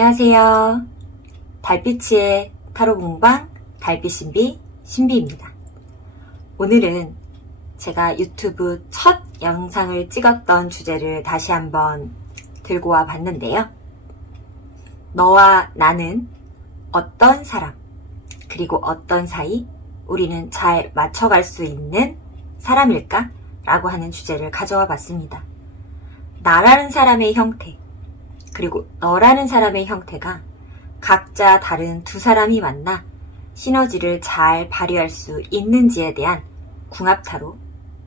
안녕하세요. 달빛의 타로 공방 달빛신비 신비입니다. 오늘은 제가 유튜브 첫 영상을 찍었던 주제를 다시 한번 들고 와 봤는데요. 너와 나는 어떤 사람, 그리고 어떤 사이 우리는 잘 맞춰갈 수 있는 사람일까? 라고 하는 주제를 가져와 봤습니다. 나라는 사람의 형태, 그리고 너라는 사람의 형태가 각자 다른 두 사람이 만나 시너지를 잘 발휘할 수 있는지에 대한 궁합타로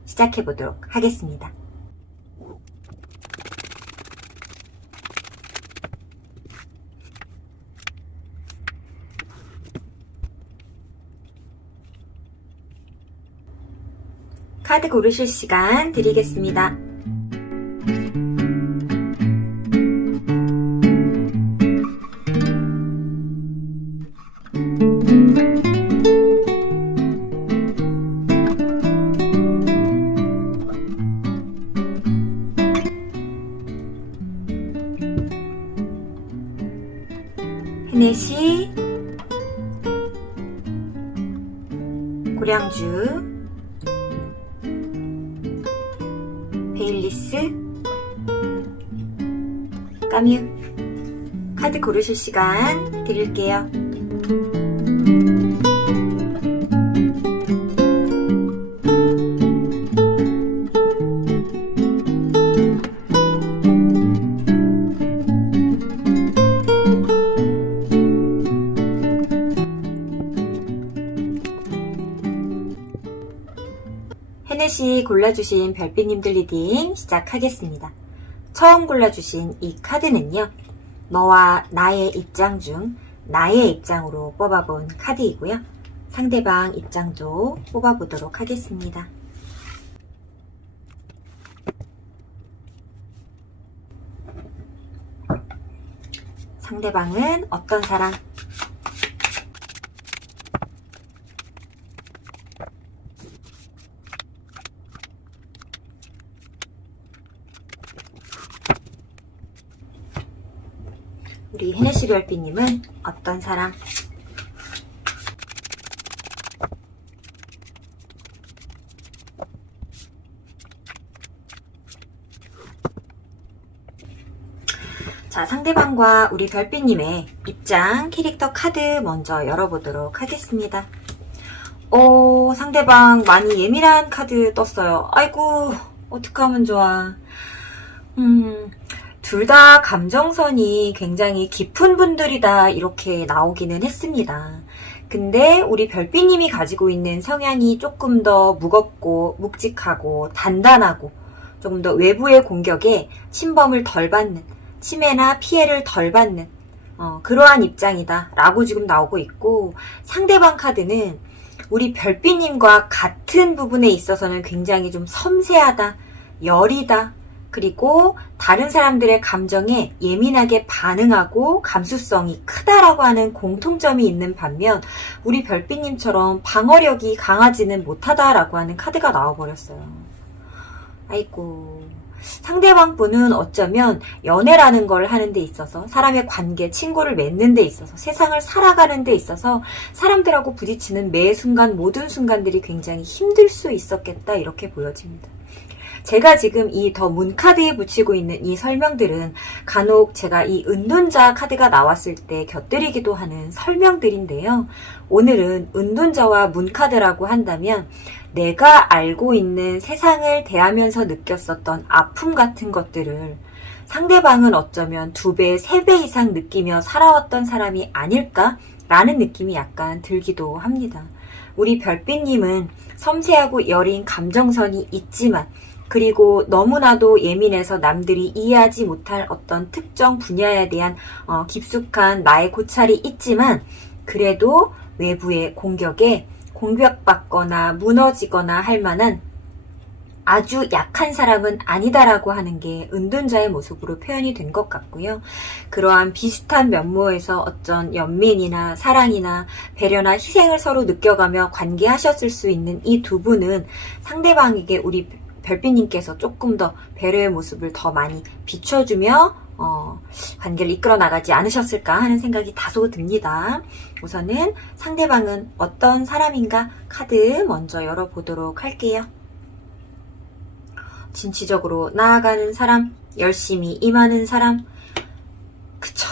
시작해 보도록 하겠습니다. 카드 고르실 시간 드리겠습니다. 헤네시, 고량주, 베일리스, 까뮤. 카드 고르실 시간 드릴게요. 헤넷이 골라주신 별빛님들 리딩 시작하겠습니다. 처음 골라주신 이 카드는요, 너와 나의 입장 중 나의 입장으로 뽑아본 카드이고요. 상대방 입장도 뽑아보도록 하겠습니다. 상대방은 어떤 사람? 우리 헤네시 별빛님은 어떤 사람? 자, 상대방과 우리 별빛님의 입장 캐릭터 카드 먼저 열어보도록 하겠습니다. 상대방 많이 예민한 카드 떴어요. 아이고, 어떡하면 좋아. 둘 다 감정선이 굉장히 깊은 분들이다, 이렇게 나오기는 했습니다. 근데 우리 별빛님이 가지고 있는 성향이 조금 더 무겁고 묵직하고 단단하고 조금 더 외부의 공격에 침범을 덜 받는, 침해나 피해를 덜 받는 그러한 입장이다 라고 지금 나오고 있고, 상대방 카드는 우리 별빛님과 같은 부분에 있어서는 굉장히 좀 섬세하다, 여리다, 그리고 다른 사람들의 감정에 예민하게 반응하고 감수성이 크다라고 하는 공통점이 있는 반면, 우리 별빛님처럼 방어력이 강하지는 못하다라고 하는 카드가 나와버렸어요. 아이고, 상대방 분은 어쩌면 연애라는 걸 하는 데 있어서, 사람의 관계, 친구를 맺는 데 있어서, 세상을 살아가는 데 있어서 사람들하고 부딪히는 매 순간, 모든 순간들이 굉장히 힘들 수 있었겠다, 이렇게 보여집니다. 제가 지금 이 더 문 카드에 붙이고 있는 이 설명들은 간혹 제가 이 은둔자 카드가 나왔을 때 곁들이기도 하는 설명들인데요. 오늘은 은둔자와 문 카드라고 한다면 내가 알고 있는 세상을 대하면서 느꼈었던 아픔 같은 것들을 상대방은 어쩌면 2배, 3배 이상 느끼며 살아왔던 사람이 아닐까라는 느낌이 약간 들기도 합니다. 우리 별빛님은 섬세하고 여린 감정선이 있지만, 그리고 너무나도 예민해서 남들이 이해하지 못할 어떤 특정 분야에 대한 깊숙한 나의 고찰이 있지만, 그래도 외부의 공격에 공격받거나 무너지거나 할 만한 아주 약한 사람은 아니다라고 하는 게 은둔자의 모습으로 표현이 된 것 같고요. 그러한 비슷한 면모에서 어떤 연민이나 사랑이나 배려나 희생을 서로 느껴가며 관계하셨을 수 있는 이 두 분은 상대방에게 우리 별빛님께서 조금 더 배려의 모습을 더 많이 비춰주며 관계를 이끌어 나가지 않으셨을까 하는 생각이 다소 듭니다. 우선은 상대방은 어떤 사람인가 카드 먼저 열어보도록 할게요. 진취적으로 나아가는 사람, 열심히 임하는 사람, 그쵸.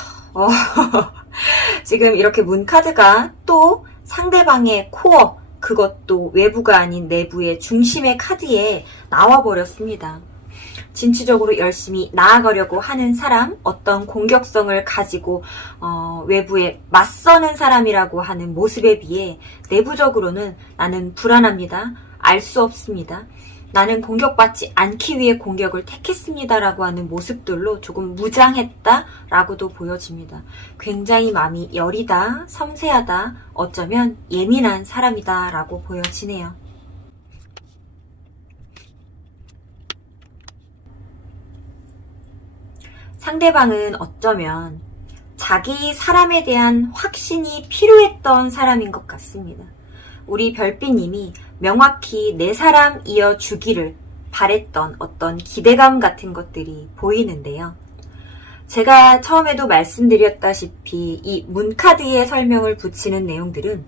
지금 이렇게 문 카드가 또 상대방의 코어, 그것도 외부가 아닌 내부의 중심의 카드에 나와버렸습니다. 진취적으로 열심히 나아가려고 하는 사람, 어떤 공격성을 가지고 외부에 맞서는 사람이라고 하는 모습에 비해 내부적으로는 나는 불안합니다. 알 수 없습니다. 나는 공격받지 않기 위해 공격을 택했습니다라고 하는 모습들로 조금 무장했다라고도 보여집니다. 굉장히 마음이 여리다, 섬세하다, 어쩌면 예민한 사람이다라고 보여지네요. 상대방은 어쩌면 자기 사람에 대한 확신이 필요했던 사람인 것 같습니다. 우리 별빛님이 명확히 내 사람이어 주기를 바랬던 어떤 기대감 같은 것들이 보이는데요. 제가 처음에도 말씀드렸다시피 이 문카드에 설명을 붙이는 내용들은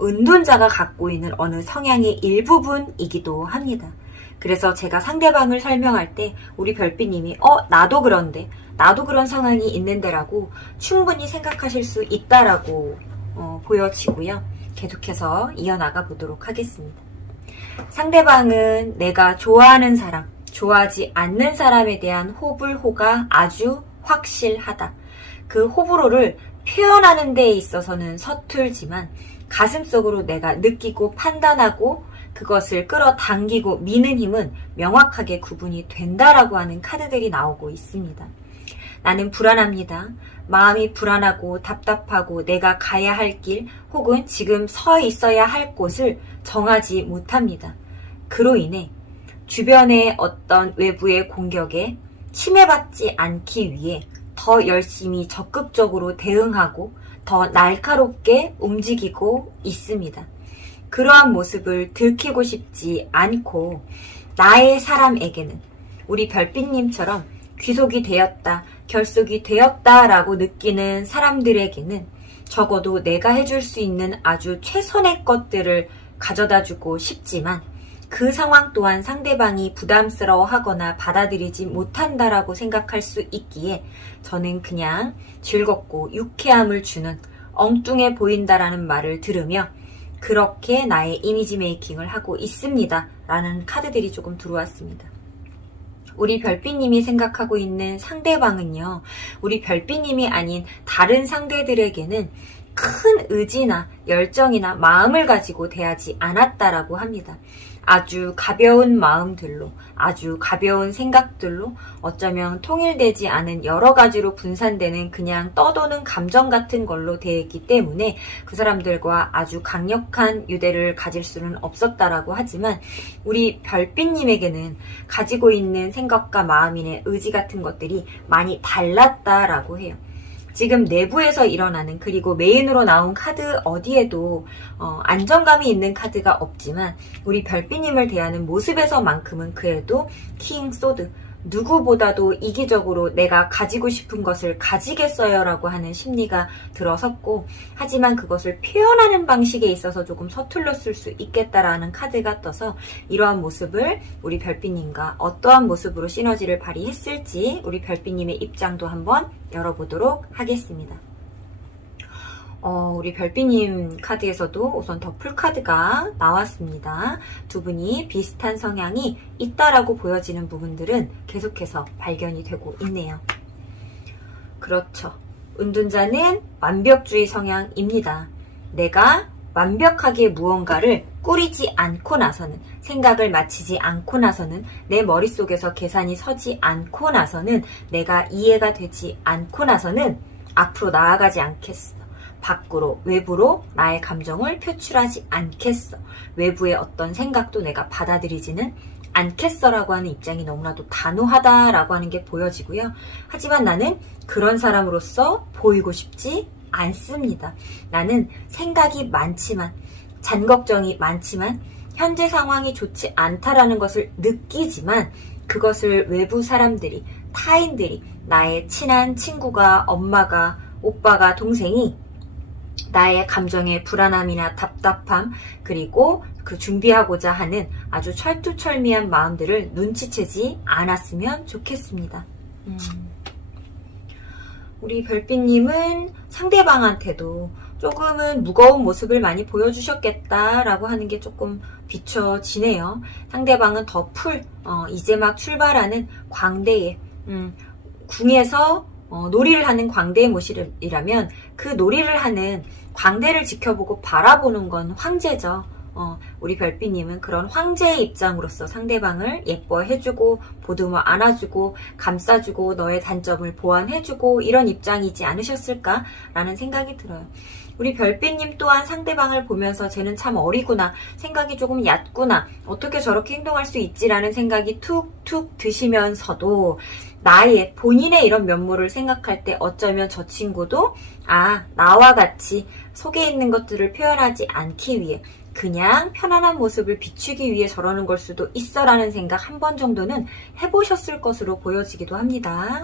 은둔자가 갖고 있는 어느 성향의 일부분이기도 합니다. 그래서 제가 상대방을 설명할 때 우리 별빛님이 나도 그런데 나도 그런 상황이 있는데라고 충분히 생각하실 수 있다라고 보여지고요. 계속해서 이어나가 보도록 하겠습니다. 상대방은 내가 좋아하는 사람, 좋아하지 않는 사람에 대한 호불호가 아주 확실하다. 그 호불호를 표현하는 데 있어서는 서툴지만 가슴속으로 내가 느끼고 판단하고 그것을 끌어당기고 미는 힘은 명확하게 구분이 된다라고 하는 카드들이 나오고 있습니다. 나는 불안합니다. 마음이 불안하고 답답하고 내가 가야 할 길 혹은 지금 서 있어야 할 곳을 정하지 못합니다. 그로 인해 주변의 어떤 외부의 공격에 침해받지 않기 위해 더 열심히 적극적으로 대응하고 더 날카롭게 움직이고 있습니다. 그러한 모습을 들키고 싶지 않고 나의 사람에게는 우리 별빛님처럼 귀속이 되었다, 결속이 되었다라고 느끼는 사람들에게는 적어도 내가 해줄 수 있는 아주 최선의 것들을 가져다주고 싶지만 그 상황 또한 상대방이 부담스러워하거나 받아들이지 못한다라고 생각할 수 있기에 저는 그냥 즐겁고 유쾌함을 주는 엉뚱해 보인다라는 말을 들으며 그렇게 나의 이미지 메이킹을 하고 있습니다. 라는 카드들이 조금 들어왔습니다. 우리 별빛님이 생각하고 있는 상대방은요, 우리 별빛님이 아닌 다른 상대들에게는 큰 의지나 열정이나 마음을 가지고 대하지 않았다라고 합니다. 아주 가벼운 마음들로, 아주 가벼운 생각들로 어쩌면 통일되지 않은 여러 가지로 분산되는 그냥 떠도는 감정 같은 걸로 되었기 때문에 그 사람들과 아주 강력한 유대를 가질 수는 없었다라고 하지만 우리 별빛님에게는 가지고 있는 생각과 마음이나 의지 같은 것들이 많이 달랐다라고 해요. 지금 내부에서 일어나는 그리고 메인으로 나온 카드 어디에도 안정감이 있는 카드가 없지만 우리 별빛님을 대하는 모습에서만큼은 그래도 킹 소드 누구보다도 이기적으로 내가 가지고 싶은 것을 가지겠어요 라고 하는 심리가 들어섰고 하지만 그것을 표현하는 방식에 있어서 조금 서툴렀을 수 있겠다라는 카드가 떠서 이러한 모습을 우리 별빛님과 어떠한 모습으로 시너지를 발휘했을지 우리 별빛님의 입장도 한번 열어보도록 하겠습니다. 우리 별빛님 카드에서도 우선 더풀 카드가 나왔습니다. 두 분이 비슷한 성향이 있다라고 보여지는 부분들은 계속해서 발견이 되고 있네요. 그렇죠. 은둔자는 완벽주의 성향입니다. 내가 완벽하게 무언가를 꾸리지 않고 나서는, 생각을 마치지 않고 나서는, 내 머릿속에서 계산이 서지 않고 나서는, 내가 이해가 되지 않고 나서는 앞으로 나아가지 않겠어. 밖으로, 외부로 나의 감정을 표출하지 않겠어. 외부의 어떤 생각도 내가 받아들이지는 않겠어라고 하는 입장이 너무나도 단호하다라고 하는 게 보여지고요. 하지만 나는 그런 사람으로서 보이고 싶지 않습니다. 나는 생각이 많지만, 잔걱정이 많지만, 현재 상황이 좋지 않다라는 것을 느끼지만 그것을 외부 사람들이 타인들이, 나의 친한 친구가, 엄마가, 오빠가, 동생이 나의 감정의 불안함이나 답답함, 그리고 그 준비하고자 하는 아주 철두철미한 마음들을 눈치채지 않았으면 좋겠습니다. 우리 별빛님은 상대방한테도 조금은 무거운 모습을 많이 보여주셨겠다라고 하는 게 조금 비춰지네요. 상대방은 더 이제 막 출발하는 광대에, 궁에서 놀이를 하는 광대의 모습이라면 그 놀이를 하는 광대를 지켜보고 바라보는 건 황제죠. 우리 별빛님은 그런 황제의 입장으로서 상대방을 예뻐해주고 보듬어 안아주고 감싸주고 너의 단점을 보완해주고 이런 입장이지 않으셨을까라는 생각이 들어요. 우리 별빛님 또한 상대방을 보면서 쟤는 참 어리구나, 생각이 조금 얕구나, 어떻게 저렇게 행동할 수 있지라는 생각이 툭툭 드시면서도 나의 본인의 이런 면모를 생각할 때 어쩌면 저 친구도 나와 같이 속에 있는 것들을 표현하지 않기 위해 그냥 편안한 모습을 비추기 위해 저러는 걸 수도 있어 라는 생각 한 번 정도는 해보셨을 것으로 보여지기도 합니다.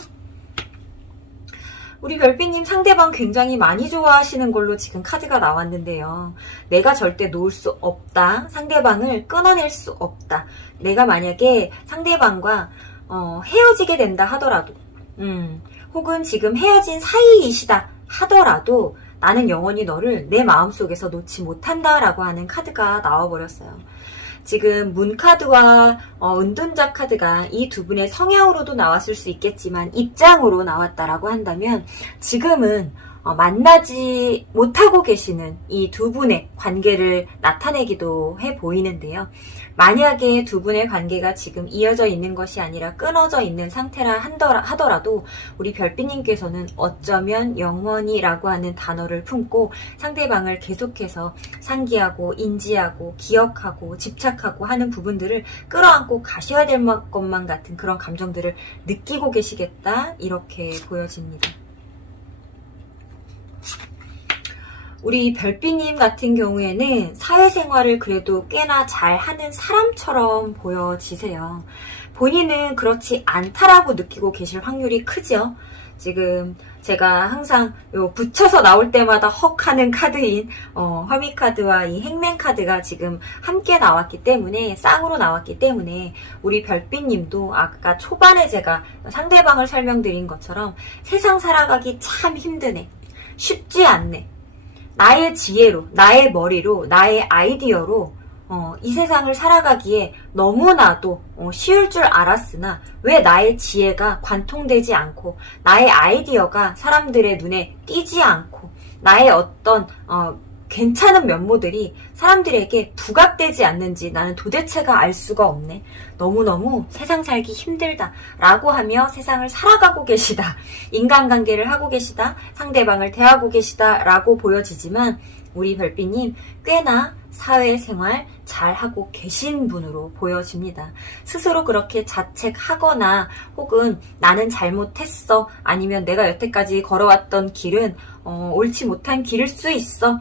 우리 별빛님 상대방 굉장히 많이 좋아하시는 걸로 지금 카드가 나왔는데요. 내가 절대 놓을 수 없다. 상대방을 끊어낼 수 없다. 내가 만약에 상대방과 헤어지게 된다 하더라도 혹은 지금 헤어진 사이이시다 하더라도 나는 영원히 너를 내 마음속에서 놓지 못한다라고 하는 카드가 나와버렸어요. 지금 문카드와 은둔자 카드가 이 두 분의 성향으로도 나왔을 수 있겠지만 입장으로 나왔다라고 한다면 지금은 만나지 못하고 계시는 이 두 분의 관계를 나타내기도 해 보이는데요. 만약에 두 분의 관계가 지금 이어져 있는 것이 아니라 끊어져 있는 상태라 하더라도 우리 별빛님께서는 어쩌면 영원히라고 하는 단어를 품고 상대방을 계속해서 상기하고 인지하고 기억하고 집착하고 하는 부분들을 끌어안고 가셔야 될 것만 같은 그런 감정들을 느끼고 계시겠다, 이렇게 보여집니다. 우리 별빛님 같은 경우에는 사회생활을 그래도 꽤나 잘하는 사람처럼 보여지세요. 본인은 그렇지 않다라고 느끼고 계실 확률이 크죠. 지금 제가 항상 붙여서 나올 때마다 헉 하는 카드인 화미카드와 이 행맨카드가 지금 함께 나왔기 때문에, 쌍으로 나왔기 때문에 우리 별빛님도 아까 초반에 제가 상대방을 설명드린 것처럼 세상 살아가기 참 힘드네, 쉽지 않네, 나의 지혜로, 나의 머리로, 나의 아이디어로 이 세상을 살아가기에 너무나도 쉬울 줄 알았으나 왜 나의 지혜가 관통되지 않고 나의 아이디어가 사람들의 눈에 띄지 않고 나의 어떤 괜찮은 면모들이 사람들에게 부각되지 않는지 나는 도대체가 알 수가 없네. 너무너무 세상 살기 힘들다 라고 하며 세상을 살아가고 계시다, 인간관계를 하고 계시다, 상대방을 대하고 계시다 라고 보여지지만 우리 별빛님 꽤나 사회생활 잘하고 계신 분으로 보여집니다. 스스로 그렇게 자책하거나 혹은 나는 잘못했어, 아니면 내가 여태까지 걸어왔던 길은 옳지 못한 길일 수 있어,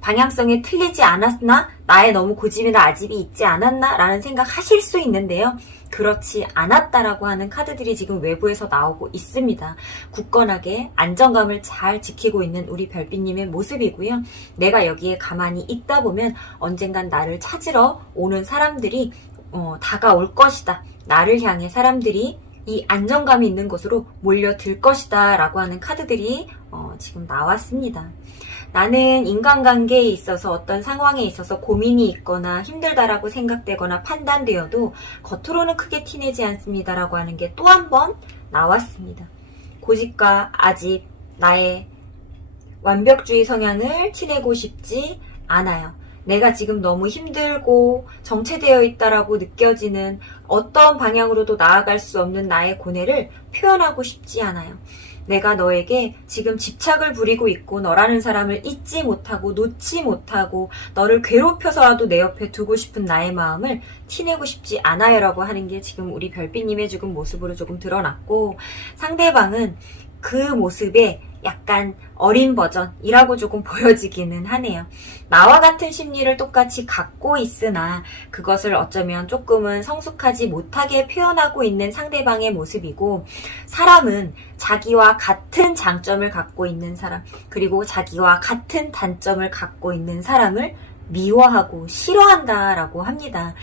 방향성이 틀리지 않았나? 나의 너무 고집이나 아집이 있지 않았나? 라는 생각 하실 수 있는데요. 그렇지 않았다라고 하는 카드들이 지금 외부에서 나오고 있습니다. 굳건하게 안정감을 잘 지키고 있는 우리 별빛님의 모습이고요. 내가 여기에 가만히 있다 보면 언젠간 나를 찾으러 오는 사람들이 다가올 것이다. 나를 향해 사람들이 이 안정감이 있는 곳으로 몰려들 것이다 라고 하는 카드들이 지금 나왔습니다. 나는 인간관계에 있어서 어떤 상황에 있어서 고민이 있거나 힘들다라고 생각되거나 판단되어도 겉으로는 크게 티내지 않습니다라고 하는 게 또 한 번 나왔습니다. 고집과 아집, 나의 완벽주의 성향을 티내고 싶지 않아요. 내가 지금 너무 힘들고 정체되어 있다라고 느껴지는 어떤 방향으로도 나아갈 수 없는 나의 고뇌를 표현하고 싶지 않아요. 내가 너에게 지금 집착을 부리고 있고 너라는 사람을 잊지 못하고 놓지 못하고 너를 괴롭혀서라도 내 옆에 두고 싶은 나의 마음을 티내고 싶지 않아요 라고 하는 게 지금 우리 별빛님의 지금 모습으로 조금 드러났고, 상대방은 그 모습에 약간 어린 버전이라고 조금 보여지기는 하네요. 나와 같은 심리를 똑같이 갖고 있으나 그것을 어쩌면 조금은 성숙하지 못하게 표현하고 있는 상대방의 모습이고, 사람은 자기와 같은 장점을 갖고 있는 사람, 그리고 자기와 같은 단점을 갖고 있는 사람을 미워하고 싫어한다라고 합니다.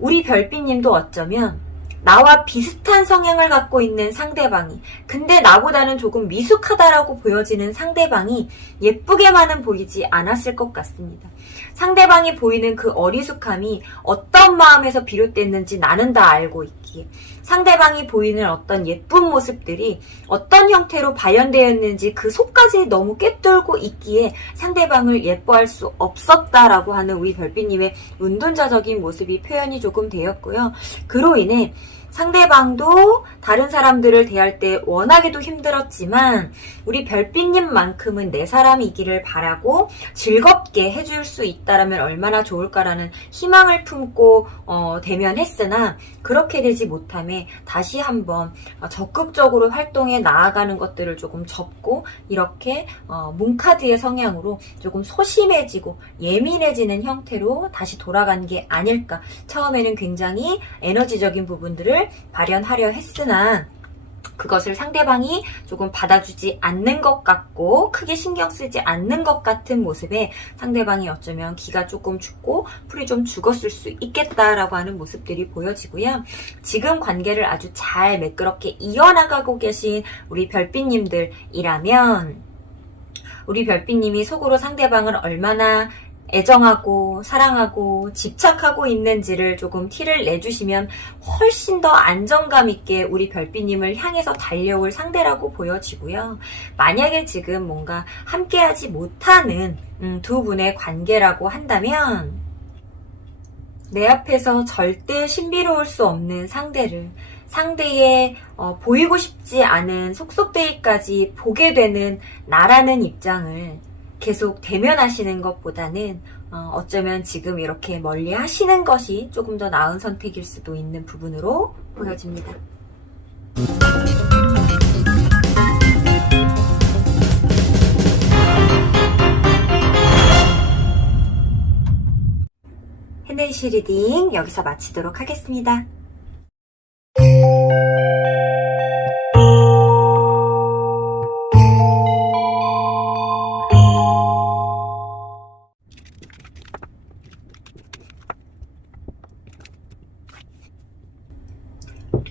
우리 별빛님도 어쩌면 나와 비슷한 성향을 갖고 있는 상대방이, 근데 나보다는 조금 미숙하다라고 보여지는 상대방이 예쁘게만은 보이지 않았을 것 같습니다. 상대방이 보이는 그 어리숙함이 어떤 마음에서 비롯됐는지 나는 다 알고 있기에, 상대방이 보이는 어떤 예쁜 모습들이 어떤 형태로 발현되었는지 그 속까지 너무 꿰뚫고 있기에 상대방을 예뻐할 수 없었다라고 하는 우리 별빛님의 은둔자적인 모습이 표현이 조금 되었고요. 그로 인해 상대방도 다른 사람들을 대할 때 워낙에도 힘들었지만 우리 별빛님만큼은 내 사람이기를 바라고 즐겁게 해줄 수 있다라면 얼마나 좋을까라는 희망을 품고 대면했으나, 그렇게 되지 못함에 다시 한번 적극적으로 활동해 나아가는 것들을 조금 접고 이렇게 몽카드의 성향으로 조금 소심해지고 예민해지는 형태로 다시 돌아간 게 아닐까. 처음에는 굉장히 에너지적인 부분들을 발현하려 했으나 그것을 상대방이 조금 받아주지 않는 것 같고 크게 신경 쓰지 않는 것 같은 모습에 상대방이 어쩌면 기가 조금 죽고 풀이 좀 죽었을 수 있겠다라고 하는 모습들이 보여지고요. 지금 관계를 아주 잘 매끄럽게 이어나가고 계신 우리 별빛님들이라면, 우리 별빛님이 속으로 상대방을 얼마나 애정하고 사랑하고 집착하고 있는지를 조금 티를 내주시면 훨씬 더 안정감 있게 우리 별빛님을 향해서 달려올 상대라고 보여지고요. 만약에 지금 뭔가 함께하지 못하는 두 분의 관계라고 한다면, 내 앞에서 절대 신비로울 수 없는 상대를, 상대의 보이고 싶지 않은 속속대기까지 보게 되는 나라는 입장을 계속 대면하시는 것보다는 어쩌면 지금 이렇게 멀리 하시는 것이 조금 더 나은 선택일 수도 있는 부분으로 보여집니다. 핸들시 리딩 여기서 마치도록 하겠습니다.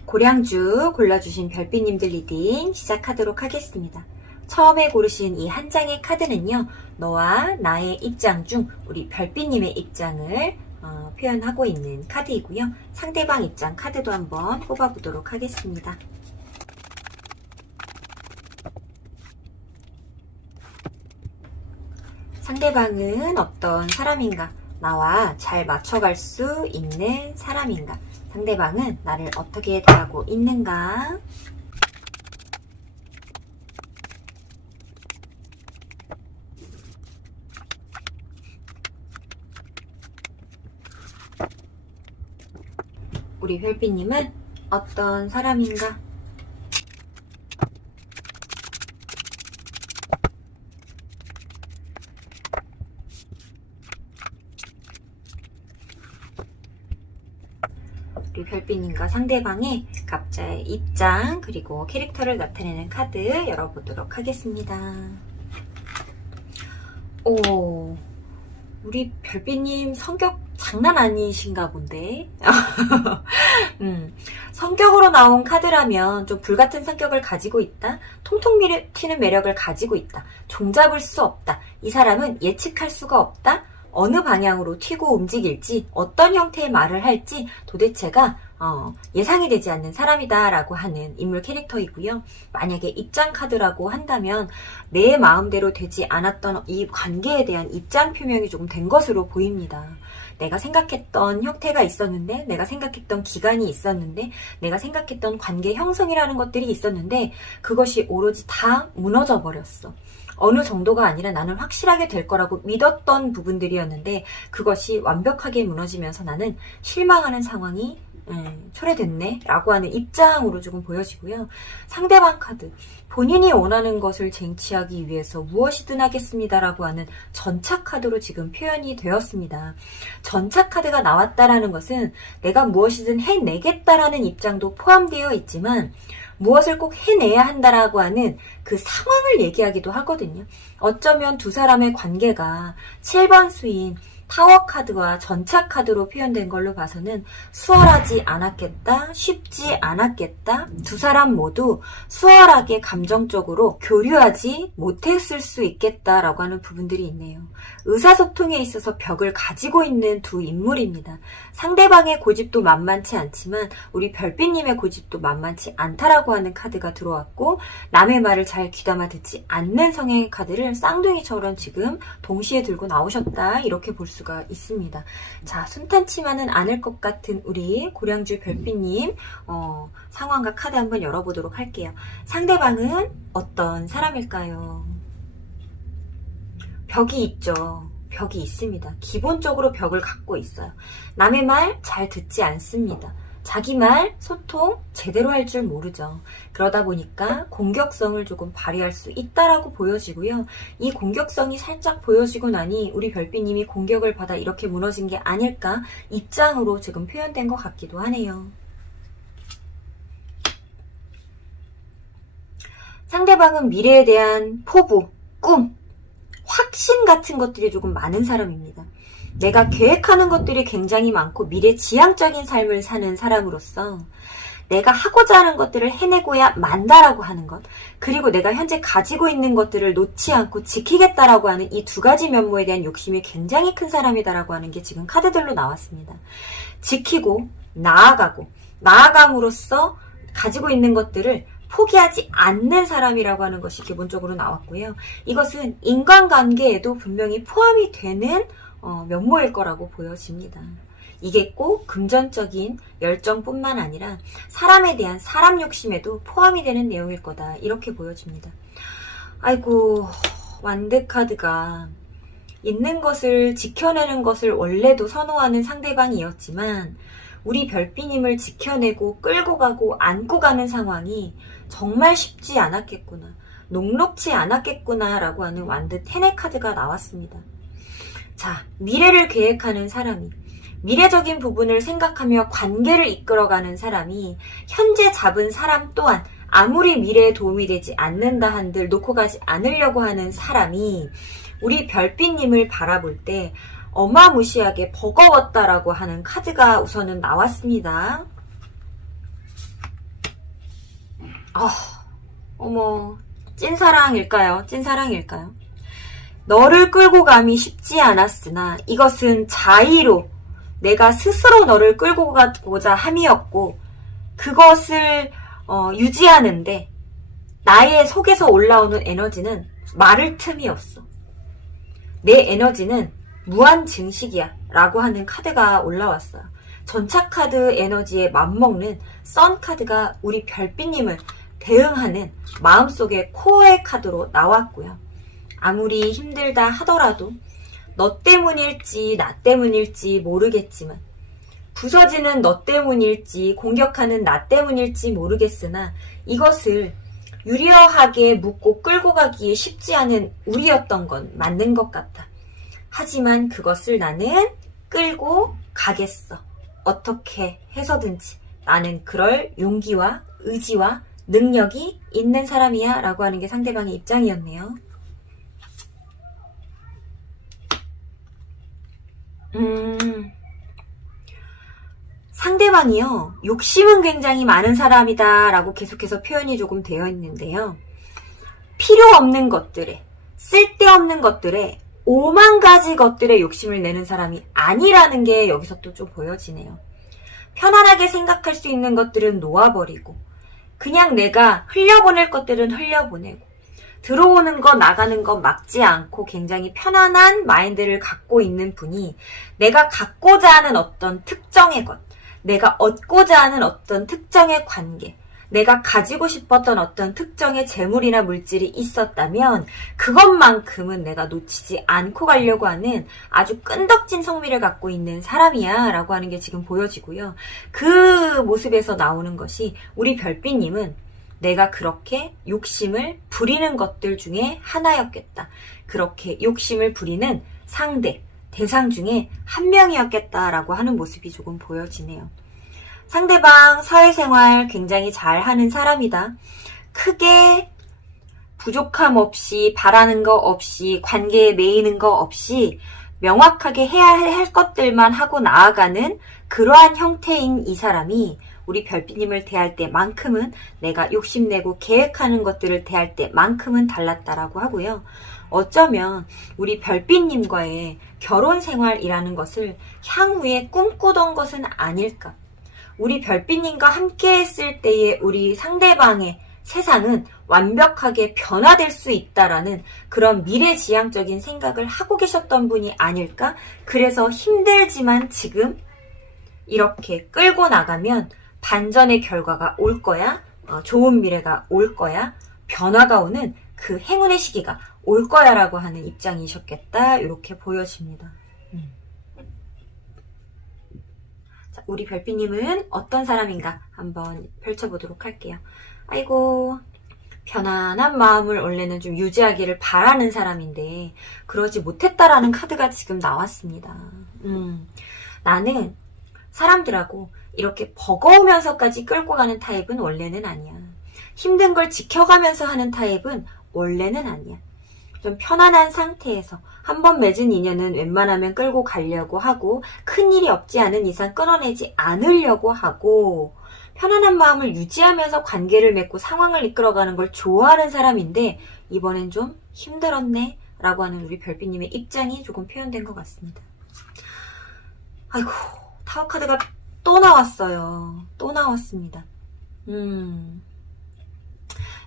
고량주 골라주신 별빛님들 리딩 시작하도록 하겠습니다. 처음에 고르신 이 한 장의 카드는요, 너와 나의 입장 중 우리 별빛님의 입장을 표현하고 있는 카드이고요. 상대방 입장 카드도 한번 뽑아보도록 하겠습니다. 상대방은 어떤 사람인가? 나와 잘 맞춰갈 수 있는 사람인가? 상대방은 나를 어떻게 대하고 있는가? 우리 별빛님은 어떤 사람인가? 우리 별빛님과 상대방의 각자의 입장 그리고 캐릭터를 나타내는 카드 열어보도록 하겠습니다. 오, 우리 별빛님 성격 장난 아니신가 본데. 성격으로 나온 카드라면 좀 불같은 성격을 가지고 있다, 통통 튀는 매력을 가지고 있다, 종잡을 수 없다, 이 사람은 예측할 수가 없다, 어느 방향으로 튀고 움직일지, 어떤 형태의 말을 할지 도대체가 예상이 되지 않는 사람이다 라고 하는 인물 캐릭터이고요. 만약에 입장 카드라고 한다면 내 마음대로 되지 않았던 이 관계에 대한 입장 표명이 조금 된 것으로 보입니다. 내가 생각했던 형태가 있었는데, 내가 생각했던 기간이 있었는데, 내가 생각했던 관계 형성이라는 것들이 있었는데 그것이 오로지 다 무너져 버렸어. 어느 정도가 아니라 나는 확실하게 될 거라고 믿었던 부분들이었는데 그것이 완벽하게 무너지면서 나는 실망하는 상황이 초래됐네 라고 하는 입장으로 조금 보여지고요. 상대방 카드, 본인이 원하는 것을 쟁취하기 위해서 무엇이든 하겠습니다 라고 하는 전차 카드로 지금 표현이 되었습니다. 전차 카드가 나왔다라는 것은 내가 무엇이든 해내겠다라는 입장도 포함되어 있지만 무엇을 꼭 해내야 한다라고 하는 그 상황을 얘기하기도 하거든요. 어쩌면 두 사람의 관계가 7번 수인 타워 카드와 전차 카드로 표현된 걸로 봐서는 수월하지 않았겠다, 쉽지 않았겠다, 두 사람 모두 수월하게 감정적으로 교류하지 못했을 수 있겠다라고 하는 부분들이 있네요. 의사소통에 있어서 벽을 가지고 있는 두 인물입니다. 상대방의 고집도 만만치 않지만 우리 별빛님의 고집도 만만치 않다라고 하는 카드가 들어왔고, 남의 말을 잘 귀담아 듣지 않는 성향의 카드를 쌍둥이처럼 지금 동시에 들고 나오셨다, 이렇게 볼 수가 있습니다. 자, 순탄치만은 않을 것 같은 우리 고량주 별빛님 상황과 카드 한번 열어보도록 할게요. 상대방은 어떤 사람일까요? 벽이 있죠. 벽이 있습니다. 기본적으로 벽을 갖고 있어요. 남의 말 잘 듣지 않습니다. 자기 말, 소통 제대로 할 줄 모르죠. 그러다 보니까 공격성을 조금 발휘할 수 있다라고 보여지고요. 이 공격성이 살짝 보여지고 나니 우리 별빛님이 공격을 받아 이렇게 무너진 게 아닐까 입장으로 지금 표현된 것 같기도 하네요. 상대방은 미래에 대한 포부, 꿈, 확신 같은 것들이 조금 많은 사람입니다. 내가 계획하는 것들이 굉장히 많고 미래지향적인 삶을 사는 사람으로서 내가 하고자 하는 것들을 해내고야 만다라고 하는 것, 그리고 내가 현재 가지고 있는 것들을 놓지 않고 지키겠다라고 하는 이 두 가지 면모에 대한 욕심이 굉장히 큰 사람이다라고 하는 게 지금 카드들로 나왔습니다. 지키고 나아가고 나아감으로써 가지고 있는 것들을 포기하지 않는 사람이라고 하는 것이 기본적으로 나왔고요. 이것은 인간관계에도 분명히 포함이 되는 면모일 거라고 보여집니다. 이게 꼭 금전적인 열정뿐만 아니라 사람에 대한 사람 욕심에도 포함이 되는 내용일 거다, 이렇게 보여집니다. 아이고, 완드 카드가 있는 것을 지켜내는 것을 원래도 선호하는 상대방이었지만 우리 별빛님을 지켜내고 끌고 가고 안고 가는 상황이 정말 쉽지 않았겠구나, 녹록지 않았겠구나 라고 하는 완드 테네 카드가 나왔습니다. 자, 미래를 계획하는 사람이, 미래적인 부분을 생각하며 관계를 이끌어가는 사람이 현재 잡은 사람 또한 아무리 미래에 도움이 되지 않는다 한들 놓고 가지 않으려고 하는 사람이 우리 별빛님을 바라볼 때 어마무시하게 버거웠다라고 하는 카드가 우선은 나왔습니다. 어머, 찐사랑일까요? 찐사랑일까요? 너를 끌고 감이 쉽지 않았으나 이것은 자의로 내가 스스로 너를 끌고 가고자 함이었고, 그것을 유지하는데 나의 속에서 올라오는 에너지는 말을 틈이 없어. 내 에너지는 무한 증식이야 라고 하는 카드가 올라왔어요. 전차 카드 에너지에 맞먹는 선 카드가 우리 별빛님을 대응하는 마음속의 코어의 카드로 나왔고요. 아무리 힘들다 하더라도 너 때문일지 나 때문일지 모르겠지만, 부서지는 너 때문일지 공격하는 나 때문일지 모르겠으나 이것을 유려하게 묶고 끌고 가기에 쉽지 않은 우리였던 건 맞는 것 같아. 하지만 그것을 나는 끌고 가겠어. 어떻게 해서든지 나는 그럴 용기와 의지와 능력이 있는 사람이야 라고 하는 게 상대방의 입장이었네요. 상대방이요, 욕심은 굉장히 많은 사람이다 라고 계속해서 표현이 조금 되어 있는데요. 필요 없는 것들에, 쓸데없는 것들에 5만 가지 것들에 욕심을 내는 사람이 아니라는 게 여기서 또 좀 보여지네요. 편안하게 생각할 수 있는 것들은 놓아버리고 그냥 내가 흘려보낼 것들은 흘려보내고 들어오는 거 나가는 거 막지 않고 굉장히 편안한 마인드를 갖고 있는 분이 내가 갖고자 하는 어떤 특정의 것, 내가 얻고자 하는 어떤 특정의 관계, 내가 가지고 싶었던 어떤 특정의 재물이나 물질이 있었다면 그것만큼은 내가 놓치지 않고 가려고 하는 아주 끈덕진 성미를 갖고 있는 사람이야 라고 하는 게 지금 보여지고요. 그 모습에서 나오는 것이 우리 별빛님은 내가 그렇게 욕심을 부리는 것들 중에 하나였겠다. 그렇게 욕심을 부리는 상대, 대상 중에 한 명이었겠다라고 하는 모습이 조금 보여지네요. 상대방 사회생활 굉장히 잘하는 사람이다. 크게 부족함 없이 바라는 거 없이 관계에 매이는 거 없이 명확하게 해야 할 것들만 하고 나아가는 그러한 형태인 이 사람이 우리 별빛님을 대할 때만큼은 내가 욕심내고 계획하는 것들을 대할 때만큼은 달랐다라고 하고요. 어쩌면 우리 별빛님과의 결혼 생활이라는 것을 향후에 꿈꾸던 것은 아닐까. 우리 별빛님과 함께 했을 때의 우리 상대방의 세상은 완벽하게 변화될 수 있다라는 그런 미래지향적인 생각을 하고 계셨던 분이 아닐까? 그래서 힘들지만 지금 이렇게 끌고 나가면 반전의 결과가 올 거야. 좋은 미래가 올 거야. 변화가 오는 그 행운의 시기가 올 거야 라고 하는 입장이셨겠다. 이렇게 보여집니다. 자, 우리 별빛님은 어떤 사람인가 한번 펼쳐보도록 할게요. 아이고, 편안한 마음을 원래는 좀 유지하기를 바라는 사람인데 그러지 못했다라는 카드가 지금 나왔습니다. 나는 사람들하고 이렇게 버거우면서까지 끌고 가는 타입은 원래는 아니야. 힘든 걸 지켜가면서 하는 타입은 원래는 아니야. 좀 편안한 상태에서 한번 맺은 인연은 웬만하면 끌고 가려고 하고 큰일이 없지 않은 이상 끊어내지 않으려고 하고 편안한 마음을 유지하면서 관계를 맺고 상황을 이끌어가는 걸 좋아하는 사람인데 이번엔 좀 힘들었네 라고 하는 우리 별빛님의 입장이 조금 표현된 것 같습니다. 아이고, 타워 카드가 또 나왔어요. 또 나왔습니다.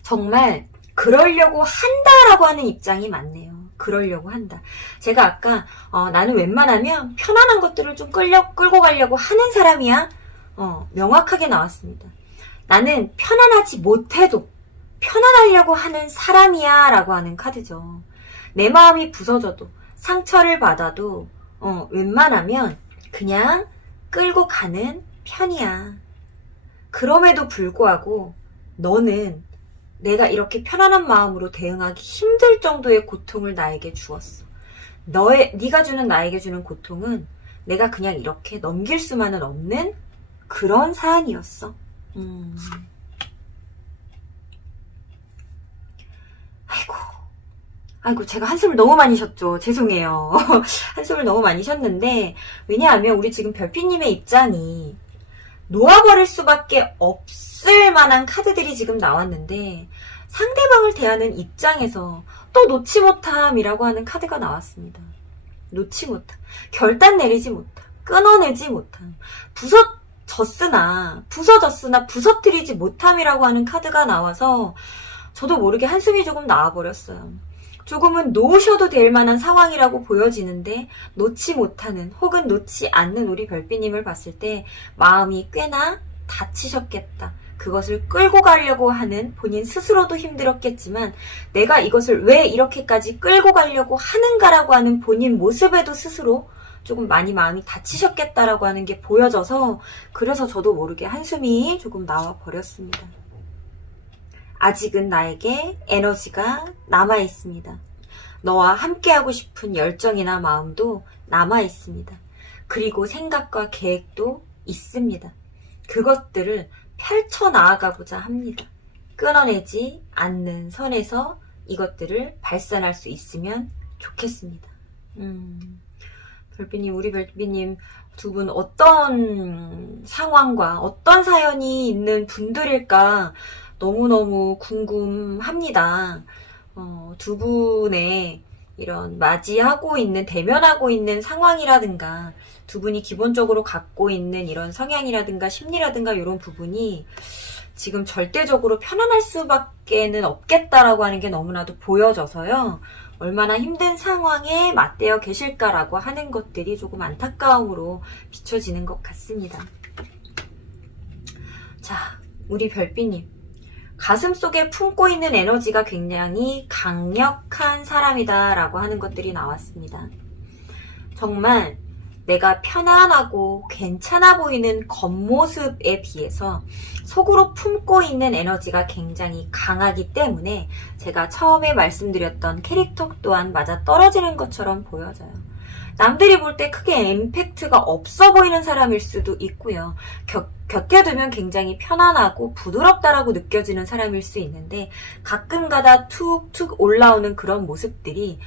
정말 그러려고 한다라고 하는 입장이 많네요. 그러려고 한다. 제가 아까 나는 웬만하면 편안한 것들을 좀 끌고 가려고 하는 사람이야. 명확하게 나왔습니다. 나는 편안하지 못해도 편안하려고 하는 사람이야 라고 하는 카드죠. 내 마음이 부서져도 상처를 받아도 웬만하면 그냥 끌고 가는 편이야. 그럼에도 불구하고 너는 내가 이렇게 편안한 마음으로 대응하기 힘들 정도의 고통을 나에게 주었어. 네가 주는 나에게 주는 고통은 내가 그냥 이렇게 넘길 수만은 없는 그런 사안이었어. 아이고, 제가 한숨을 너무 많이 쉬었죠. 죄송해요. 한숨을 너무 많이 쉬었는데, 왜냐하면 우리 지금 별빛님의 입장이 놓아버릴 수밖에 없을 만한 카드들이 지금 나왔는데, 상대방을 대하는 입장에서 또 놓지 못함이라고 하는 카드가 나왔습니다. 놓지 못함. 결단 내리지 못함. 끊어내지 못함. 부서졌으나 부서뜨리지 못함이라고 하는 카드가 나와서 저도 모르게 한숨이 조금 나와버렸어요. 조금은 놓으셔도 될 만한 상황이라고 보여지는데 놓지 못하는 혹은 놓지 않는 우리 별빛님을 봤을 때 마음이 꽤나 다치셨겠다. 그것을 끌고 가려고 하는 본인 스스로도 힘들었겠지만 내가 이것을 왜 이렇게까지 끌고 가려고 하는가라고 하는 본인 모습에도 스스로 조금 많이 마음이 다치셨겠다라고 하는 게 보여져서 그래서 저도 모르게 한숨이 조금 나와 버렸습니다. 아직은 나에게 에너지가 남아 있습니다. 너와 함께하고 싶은 열정이나 마음도 남아 있습니다. 그리고 생각과 계획도 있습니다. 그것들을 펼쳐 나아가고자 합니다. 끊어내지 않는 선에서 이것들을 발산할 수 있으면 좋겠습니다. 별빛님, 우리 별빛님 두 분 어떤 상황과 어떤 사연이 있는 분들일까 너무너무 궁금합니다. 두 분의 이런 맞이하고 있는, 대면하고 있는 상황이라든가 두 분이 기본적으로 갖고 있는 이런 성향이라든가 심리라든가 이런 부분이 지금 절대적으로 편안할 수밖에는 없겠다라고 하는 게 너무나도 보여져서요. 얼마나 힘든 상황에 맞대어 계실까라고 하는 것들이 조금 안타까움으로 비춰지는 것 같습니다. 자, 우리 별빛님. 가슴 속에 품고 있는 에너지가 굉장히 강력한 사람이다 라고 하는 것들이 나왔습니다. 정말 내가 편안하고 괜찮아 보이는 겉모습에 비해서 속으로 품고 있는 에너지가 굉장히 강하기 때문에 제가 처음에 말씀드렸던 캐릭터 또한 맞아 떨어지는 것처럼 보여져요. 남들이 볼 때 크게 임팩트가 없어 보이는 사람일 수도 있고요. 곁에 두면 굉장히 편안하고 부드럽다라고 느껴지는 사람일 수 있는데 가끔가다 툭툭 올라오는 그런 모습들이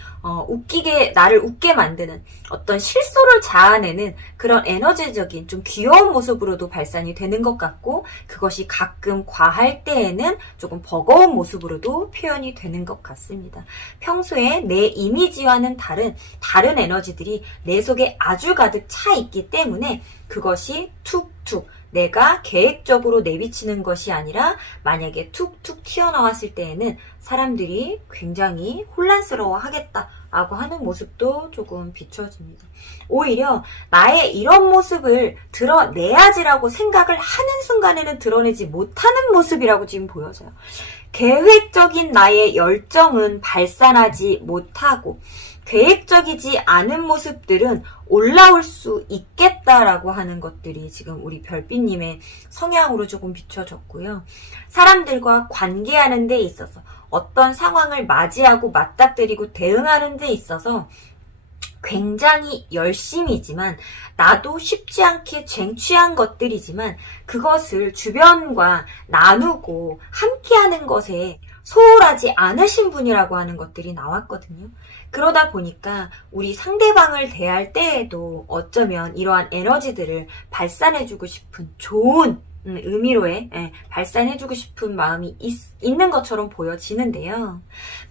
나를 웃게 만드는 어떤 실소를 자아내는 그런 에너지적인 좀 귀여운 모습으로도 발산이 되는 것 같고 그것이 가끔 과할 때에는 조금 버거운 모습으로도 표현이 되는 것 같습니다. 평소에 내 이미지와는 다른 에너지들이 내 속에 아주 가득 차 있기 때문에 그것이 툭툭 내가 계획적으로 내비치는 것이 아니라 만약에 툭툭 튀어나왔을 때에는 사람들이 굉장히 혼란스러워 하겠다라고 하는 모습도 조금 비춰집니다. 오히려 나의 이런 모습을 드러내야지라고 생각을 하는 순간에는 드러내지 못하는 모습이라고 지금 보여져요. 계획적인 나의 열정은 발산하지 못하고 계획적이지 않은 모습들은 올라올 수 있겠다라고 하는 것들이 지금 우리 별빛님의 성향으로 조금 비춰졌고요. 사람들과 관계하는 데 있어서 어떤 상황을 맞이하고 맞닥뜨리고 대응하는 데 있어서 굉장히 열심이지만 나도 쉽지 않게 쟁취한 것들이지만 그것을 주변과 나누고 함께하는 것에 소홀하지 않으신 분이라고 하는 것들이 나왔거든요. 그러다 보니까 우리 상대방을 대할 때에도 어쩌면 이러한 에너지들을 발산해주고 싶은 좋은 의미로의 발산해주고 싶은 마음이 있는 것처럼 보여지는데요.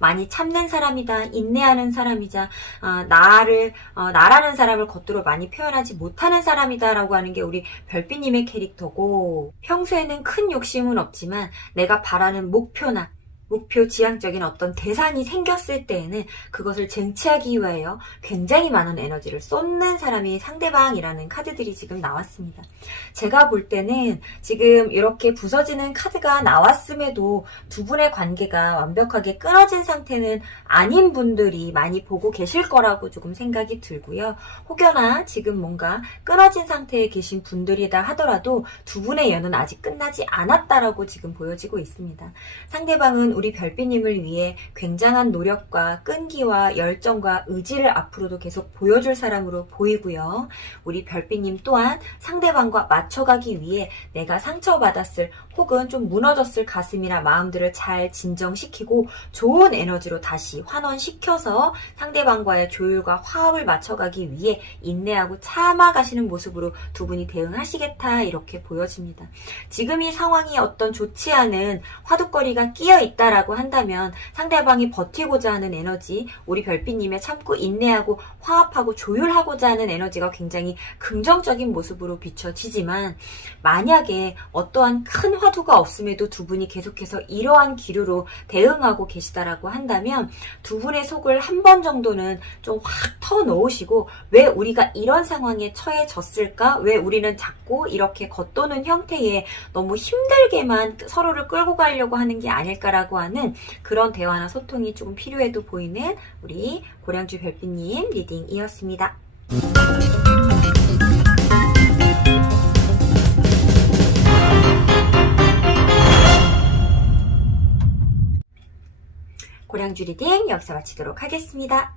많이 참는 사람이다, 인내하는 사람이자 나라는 사람을 겉으로 많이 표현하지 못하는 사람이다라고 하는 게 우리 별빛님의 캐릭터고 평소에는 큰 욕심은 없지만 내가 바라는 목표 지향적인 어떤 대상이 생겼을 때에는 그것을 쟁취하기 위하여 굉장히 많은 에너지를 쏟는 사람이 상대방이라는 카드들이 지금 나왔습니다. 제가 볼 때는 지금 이렇게 부서지는 카드가 나왔음에도 두 분의 관계가 완벽하게 끊어진 상태는 아닌 분들이 많이 보고 계실 거라고 조금 생각이 들고요. 혹여나 지금 뭔가 끊어진 상태에 계신 분들이다 하더라도 두 분의 연은 아직 끝나지 않았다라고 지금 보여지고 있습니다. 상대방은 우리 별빛님을 위해 굉장한 노력과 끈기와 열정과 의지를 앞으로도 계속 보여줄 사람으로 보이고요. 우리 별빛님 또한 상대방과 맞춰가기 위해 내가 상처받았을 혹은 좀 무너졌을 가슴이나 마음들을 잘 진정시키고 좋은 에너지로 다시 환원시켜서 상대방과의 조율과 화합을 맞춰가기 위해 인내하고 참아가시는 모습으로 두 분이 대응하시겠다 이렇게 보여집니다. 지금 이 상황이 어떤 좋지 않은 화두거리가 끼어 있다라고 한다면 상대방이 버티고자 하는 에너지, 우리 별빛님의 참고 인내하고 화합하고 조율하고자 하는 에너지가 굉장히 긍정적인 모습으로 비춰지지만 만약에 어떠한 큰 화두가 없음에도 두 분이 계속해서 이러한 기류로 대응하고 계시다라고 한다면 두 분의 속을 한 번 정도는 좀 확 터놓으시고 왜 우리가 이런 상황에 처해졌을까? 왜 우리는 자꾸 이렇게 겉도는 형태의 너무 힘들게만 서로를 끌고 가려고 하는 게 아닐까라고 하는 그런 대화나 소통이 조금 필요해도 보이는 우리 고량주 별빛님 리딩이었습니다. 고량주 리딩 여기서 마치도록 하겠습니다.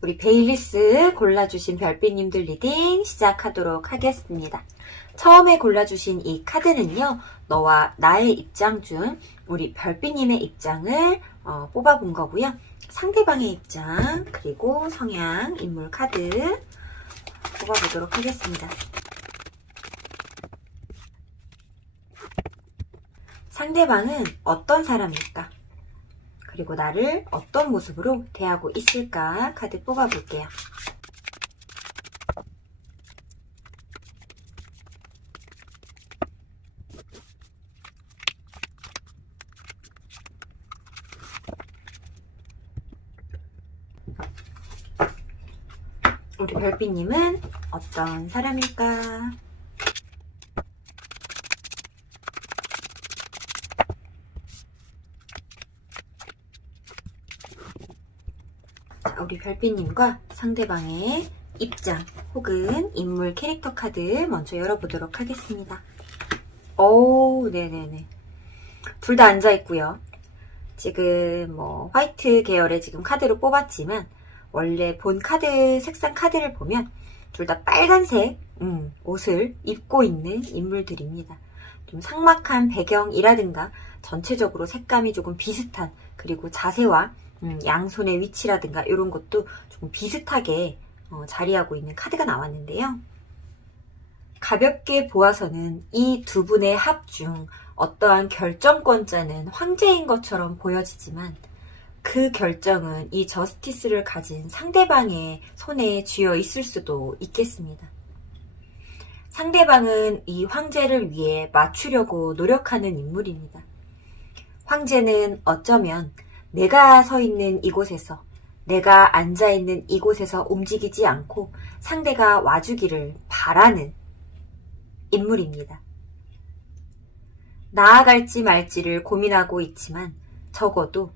우리 베일리스 골라주신 별빛님들 리딩 시작하도록 하겠습니다. 처음에 골라주신 이 카드는요. 너와 나의 입장 중 우리 별빛님의 입장을 뽑아본 거고요. 상대방의 입장 그리고 성향, 인물 카드 뽑아보도록 하겠습니다. 상대방은 어떤 사람일까? 그리고 나를 어떤 모습으로 대하고 있을까? 카드 뽑아볼게요. 우리 별빛님은 어떤 사람일까? 자, 우리 별빛님과 상대방의 입장 혹은 인물 캐릭터 카드 먼저 열어보도록 하겠습니다. 오, 네네네. 둘 다 앉아있고요. 지금 뭐 화이트 계열의 지금 카드로 뽑았지만 원래 본 카드 색상 카드를 보면 둘 다 빨간색 옷을 입고 있는 인물들입니다. 좀 삭막한 배경이라든가 전체적으로 색감이 조금 비슷한, 그리고 자세와 양손의 위치라든가 이런 것도 조금 비슷하게 자리하고 있는 카드가 나왔는데요. 가볍게 보아서는 이 두 분의 합 중 어떠한 결정권자는 황제인 것처럼 보여지지만 그 결정은 이 저스티스를 가진 상대방의 손에 쥐어 있을 수도 있겠습니다. 상대방은 이 황제를 위해 맞추려고 노력하는 인물입니다. 황제는 어쩌면 내가 서 있는 이곳에서, 내가 앉아있는 이곳에서 움직이지 않고 상대가 와주기를 바라는 인물입니다. 나아갈지 말지를 고민하고 있지만 적어도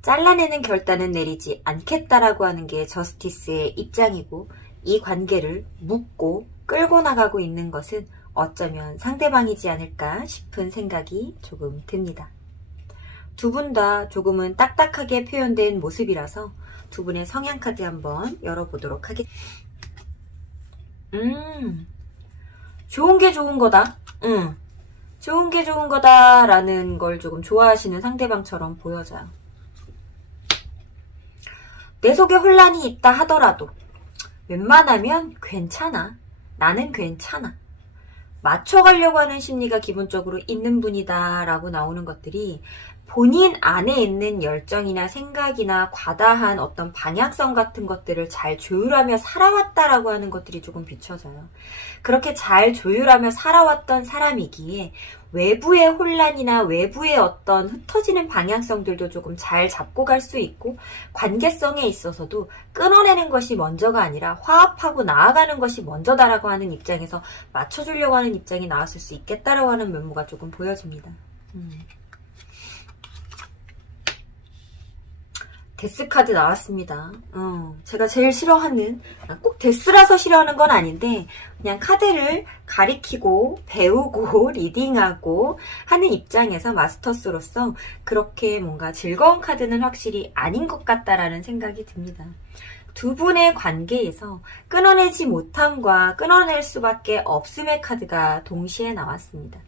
잘라내는 결단은 내리지 않겠다라고 하는 게 저스티스의 입장이고, 이 관계를 묶고 끌고 나가고 있는 것은 어쩌면 상대방이지 않을까 싶은 생각이 조금 듭니다. 두 분 다 조금은 딱딱하게 표현된 모습이라서 두 분의 성향 카드 한번 열어보도록 하겠습니다. 좋은 게 좋은 거다. 좋은 게 좋은 거다라는 걸 조금 좋아하시는 상대방처럼 보여져요. 내 속에 혼란이 있다 하더라도 웬만하면 괜찮아. 나는 괜찮아. 맞춰가려고 하는 심리가 기본적으로 있는 분이다 라고 나오는 것들이 본인 안에 있는 열정이나 생각이나 과다한 어떤 방향성 같은 것들을 잘 조율하며 살아왔다라고 하는 것들이 조금 비춰져요. 그렇게 잘 조율하며 살아왔던 사람이기에 외부의 혼란이나 외부의 어떤 흩어지는 방향성들도 조금 잘 잡고 갈 수 있고, 관계성에 있어서도 끊어내는 것이 먼저가 아니라 화합하고 나아가는 것이 먼저다라고 하는 입장에서 맞춰주려고 하는 입장이 나왔을 수 있겠다라고 하는 면모가 조금 보여집니다. 데스 카드 나왔습니다. 제가 제일 싫어하는, 꼭 데스라서 싫어하는 건 아닌데 그냥 카드를 가리키고 배우고 리딩하고 하는 입장에서 마스터스로서 그렇게 뭔가 즐거운 카드는 확실히 아닌 것 같다라는 생각이 듭니다. 두 분의 관계에서 끊어내지 못함과 끊어낼 수밖에 없음의 카드가 동시에 나왔습니다.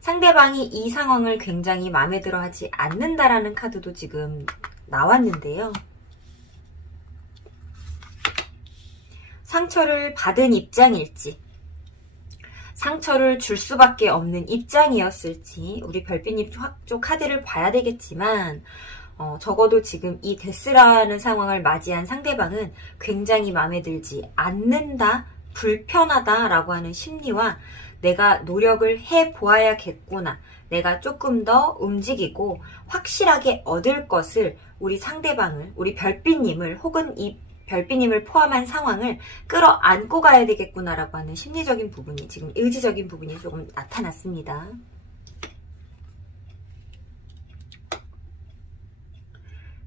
상대방이 이 상황을 굉장히 마음에 들어 하지 않는다라는 카드도 지금 나왔는데요. 상처를 받은 입장일지, 상처를 줄 수밖에 없는 입장이었을지 우리 별빛님 쪽 카드를 봐야 되겠지만 적어도 지금 이 데스라는 상황을 맞이한 상대방은 굉장히 마음에 들지 않는다, 불편하다라고 하는 심리와 내가 노력을 해보아야겠구나, 내가 조금 더 움직이고 확실하게 얻을 것을 우리 상대방을, 우리 별빛님을 혹은 이 별빛님을 포함한 상황을 끌어안고 가야 되겠구나라고 하는 심리적인 부분이, 지금 의지적인 부분이 조금 나타났습니다.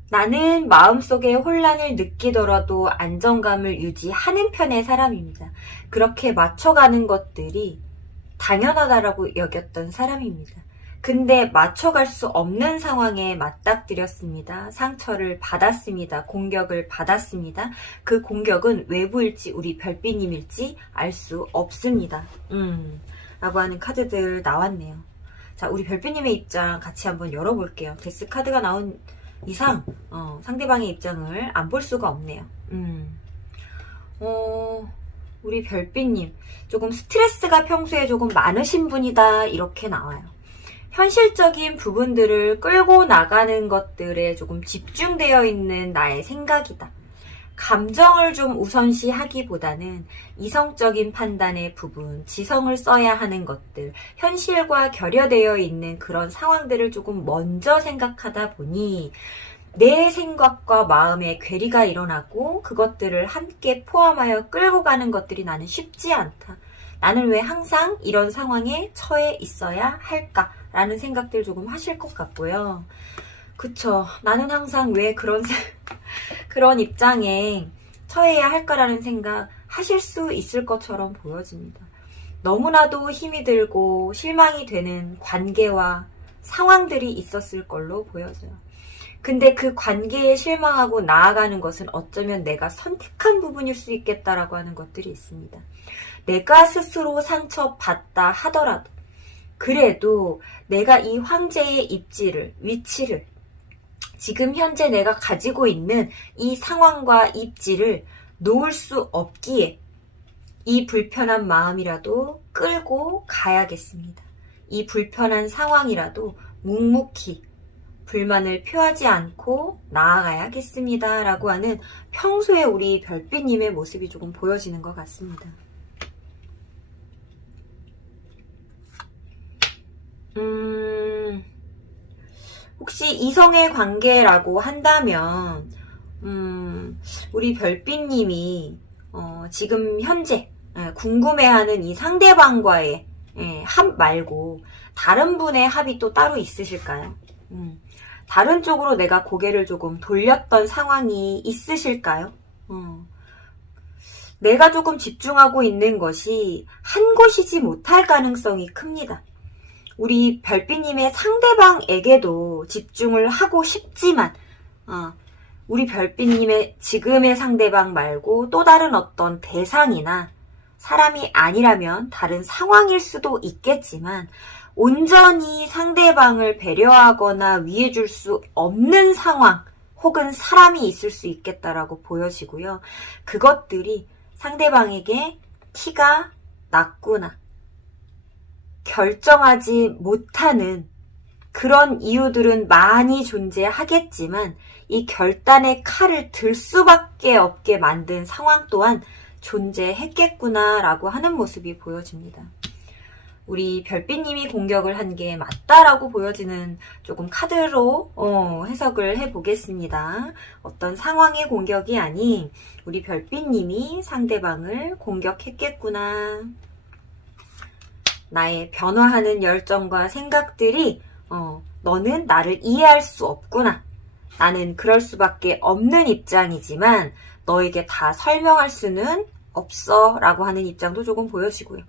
나는 마음속에 혼란을 느끼더라도 안정감을 유지하는 편의 사람입니다. 그렇게 맞춰가는 것들이 당연하다라고 여겼던 사람입니다. 근데 맞춰갈 수 없는 상황에 맞닥뜨렸습니다. 상처를 받았습니다. 공격을 받았습니다. 그 공격은 외부일지 우리 별빛님일지 알 수 없습니다. 라고 하는 카드들 나왔네요. 자, 우리 별빛님의 입장 같이 한번 열어볼게요. 데스 카드가 나온 이상 상대방의 입장을 안 볼 수가 없네요. 우리 별빛님 조금 스트레스가 평소에 조금 많으신 분이다 이렇게 나와요. 현실적인 부분들을 끌고 나가는 것들에 조금 집중되어 있는 나의 생각이다. 감정을 좀 우선시하기보다는 이성적인 판단의 부분, 지성을 써야 하는 것들, 현실과 결여되어 있는 그런 상황들을 조금 먼저 생각하다 보니 내 생각과 마음의 괴리가 일어나고 그것들을 함께 포함하여 끌고 가는 것들이 나는 쉽지 않다. 나는 왜 항상 이런 상황에 처해 있어야 할까라는 생각들 조금 하실 것 같고요. 그쵸. 나는 항상 왜 그런 입장에 처해야 할까라는 생각 하실 수 있을 것처럼 보여집니다. 너무나도 힘이 들고 실망이 되는 관계와 상황들이 있었을 걸로 보여져요. 근데 그 관계에 실망하고 나아가는 것은 어쩌면 내가 선택한 부분일 수 있겠다라고 하는 것들이 있습니다. 내가 스스로 상처받다 하더라도 그래도 내가 이 황제의 입지를, 위치를 지금 현재 내가 가지고 있는 이 상황과 입지를 놓을 수 없기에 이 불편한 마음이라도 끌고 가야겠습니다. 이 불편한 상황이라도 묵묵히 불만을 표하지 않고 나아가야겠습니다. 라고 하는 평소에 우리 별빛님의 모습이 조금 보여지는 것 같습니다. 혹시 이성의 관계라고 한다면, 우리 별빛님이 지금 현재 궁금해하는 이 상대방과의 합 말고 다른 분의 합이 또 따로 있으실까요? 다른 쪽으로 내가 고개를 조금 돌렸던 상황이 있으실까요? 내가 조금 집중하고 있는 것이 한 곳이지 못할 가능성이 큽니다. 우리 별빛님의 상대방에게도 집중을 하고 싶지만 우리 별빛님의 지금의 상대방 말고 또 다른 어떤 대상이나 사람이 아니라면 다른 상황일 수도 있겠지만 온전히 상대방을 배려하거나 위해줄 수 없는 상황 혹은 사람이 있을 수 있겠다라고 보여지고요. 그것들이 상대방에게 티가 났구나. 결정하지 못하는 그런 이유들은 많이 존재하겠지만 이 결단의 칼을 들 수밖에 없게 만든 상황 또한 존재했겠구나라고 하는 모습이 보여집니다. 우리 별빛님이 공격을 한 게 맞다라고 보여지는 조금 카드로 해석을 해보겠습니다. 어떤 상황의 공격이 아닌 우리 별빛님이 상대방을 공격했겠구나. 나의 변화하는 열정과 생각들이 너는 나를 이해할 수 없구나. 나는 그럴 수밖에 없는 입장이지만 너에게 다 설명할 수는 없어 라고 하는 입장도 조금 보여지고요.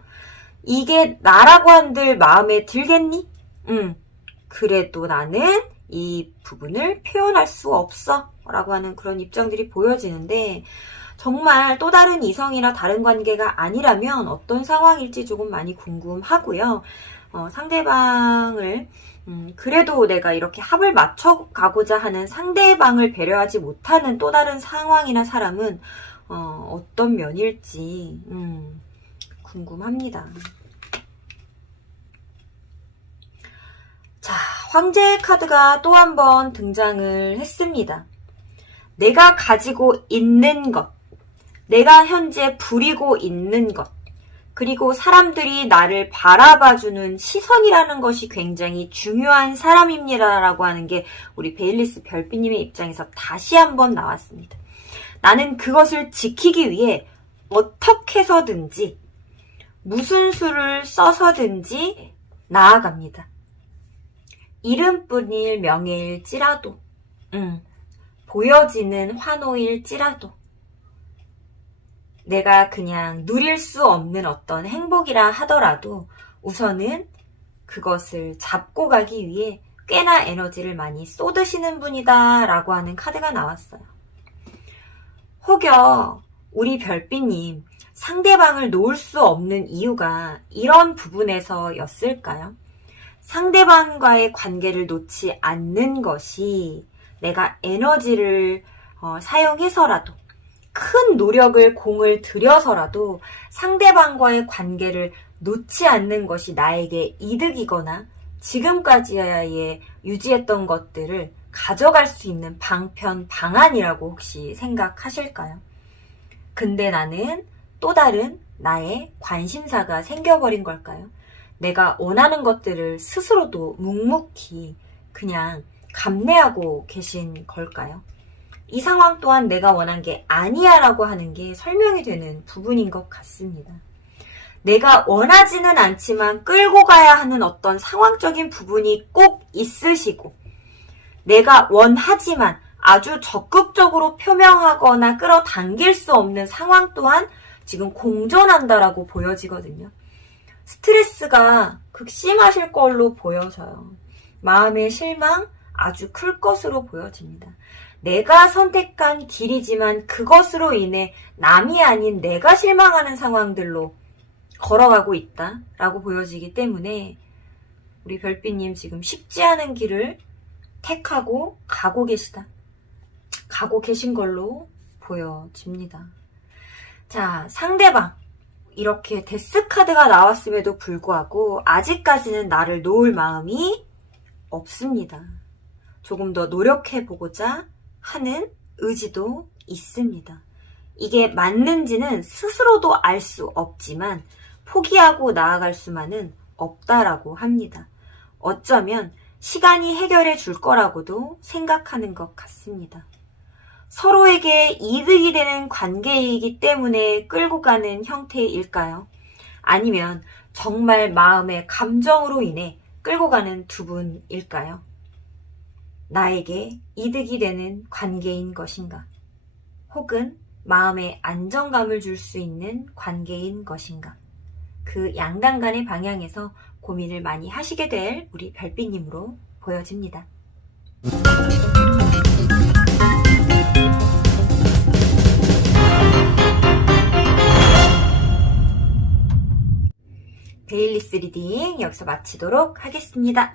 이게 나라고 한들 마음에 들겠니? 그래도 나는 이 부분을 표현할 수 없어 라고 하는 그런 입장들이 보여지는데 정말 또 다른 이성이나 다른 관계가 아니라면 어떤 상황일지 조금 많이 궁금하고요. 상대방을 그래도 내가 이렇게 합을 맞춰가고자 하는 상대방을 배려하지 못하는 또 다른 상황이나 사람은 어떤 면일지 궁금합니다. 자, 황제의 카드가 또 한 번 등장을 했습니다. 내가 가지고 있는 것, 내가 현재 부리고 있는 것, 그리고 사람들이 나를 바라봐주는 시선이라는 것이 굉장히 중요한 사람입니다. 라고 하는 게 우리 베일리스 별빛님의 입장에서 다시 한번 나왔습니다. 나는 그것을 지키기 위해 어떻게 해서든지 무슨 수를 써서든지 나아갑니다. 이름뿐일 명예일지라도 보여지는 환호일지라도 내가 그냥 누릴 수 없는 어떤 행복이라 하더라도 우선은 그것을 잡고 가기 위해 꽤나 에너지를 많이 쏟으시는 분이다 라고 하는 카드가 나왔어요. 혹여 우리 별빛님 상대방을 놓을 수 없는 이유가 이런 부분에서였을까요? 상대방과의 관계를 놓지 않는 것이 내가 에너지를 사용해서라도 큰 노력을 공을 들여서라도 상대방과의 관계를 놓지 않는 것이 나에게 이득이거나 지금까지의 유지했던 것들을 가져갈 수 있는 방안이라고 혹시 생각하실까요? 근데 나는 또 다른 나의 관심사가 생겨버린 걸까요? 내가 원하는 것들을 스스로도 묵묵히 그냥 감내하고 계신 걸까요? 이 상황 또한 내가 원한 게 아니야 라고 하는 게 설명이 되는 부분인 것 같습니다. 내가 원하지는 않지만 끌고 가야 하는 어떤 상황적인 부분이 꼭 있으시고, 내가 원하지만 아주 적극적으로 표명하거나 끌어당길 수 없는 상황 또한 지금 공존한다라고 보여지거든요. 스트레스가 극심하실 걸로 보여서요. 마음의 실망 아주 클 것으로 보여집니다. 내가 선택한 길이지만 그것으로 인해 남이 아닌 내가 실망하는 상황들로 걸어가고 있다라고 보여지기 때문에 우리 별빛님 지금 쉽지 않은 길을 택하고 가고 계신 걸로 보여집니다. 자, 상대방. 이렇게 데스카드가 나왔음에도 불구하고 아직까지는 나를 놓을 마음이 없습니다. 조금 더 노력해보고자 하는 의지도 있습니다. 이게 맞는지는 스스로도 알 수 없지만 포기하고 나아갈 수만은 없다라고 합니다. 어쩌면 시간이 해결해 줄 거라고도 생각하는 것 같습니다. 서로에게 이득이 되는 관계이기 때문에 끌고 가는 형태일까요? 아니면 정말 마음의 감정으로 인해 끌고 가는 두 분일까요? 나에게 이득이 되는 관계인 것인가? 혹은 마음의 안정감을 줄 수 있는 관계인 것인가? 그 양당 간의 방향에서 고민을 많이 하시게 될 우리 별빛님으로 보여집니다. 데일리스 리딩 여기서 마치도록 하겠습니다.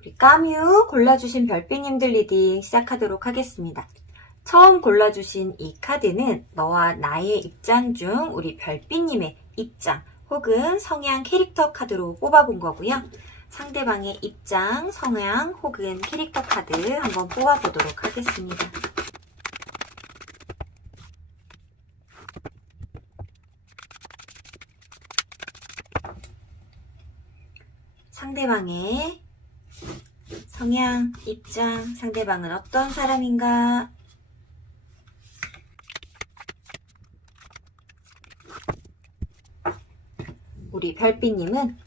우리 까뮤 골라주신 별빛님들 리딩 시작하도록 하겠습니다. 처음 골라주신 이 카드는 너와 나의 입장 중 우리 별빛님의 입장 혹은 성향 캐릭터 카드로 뽑아본 거고요. 상대방의 입장, 성향 혹은 캐릭터 카드 한번 뽑아보도록 하겠습니다. 상대방의 성향, 입장, 상대방은 어떤 사람인가? 우리 별빛님은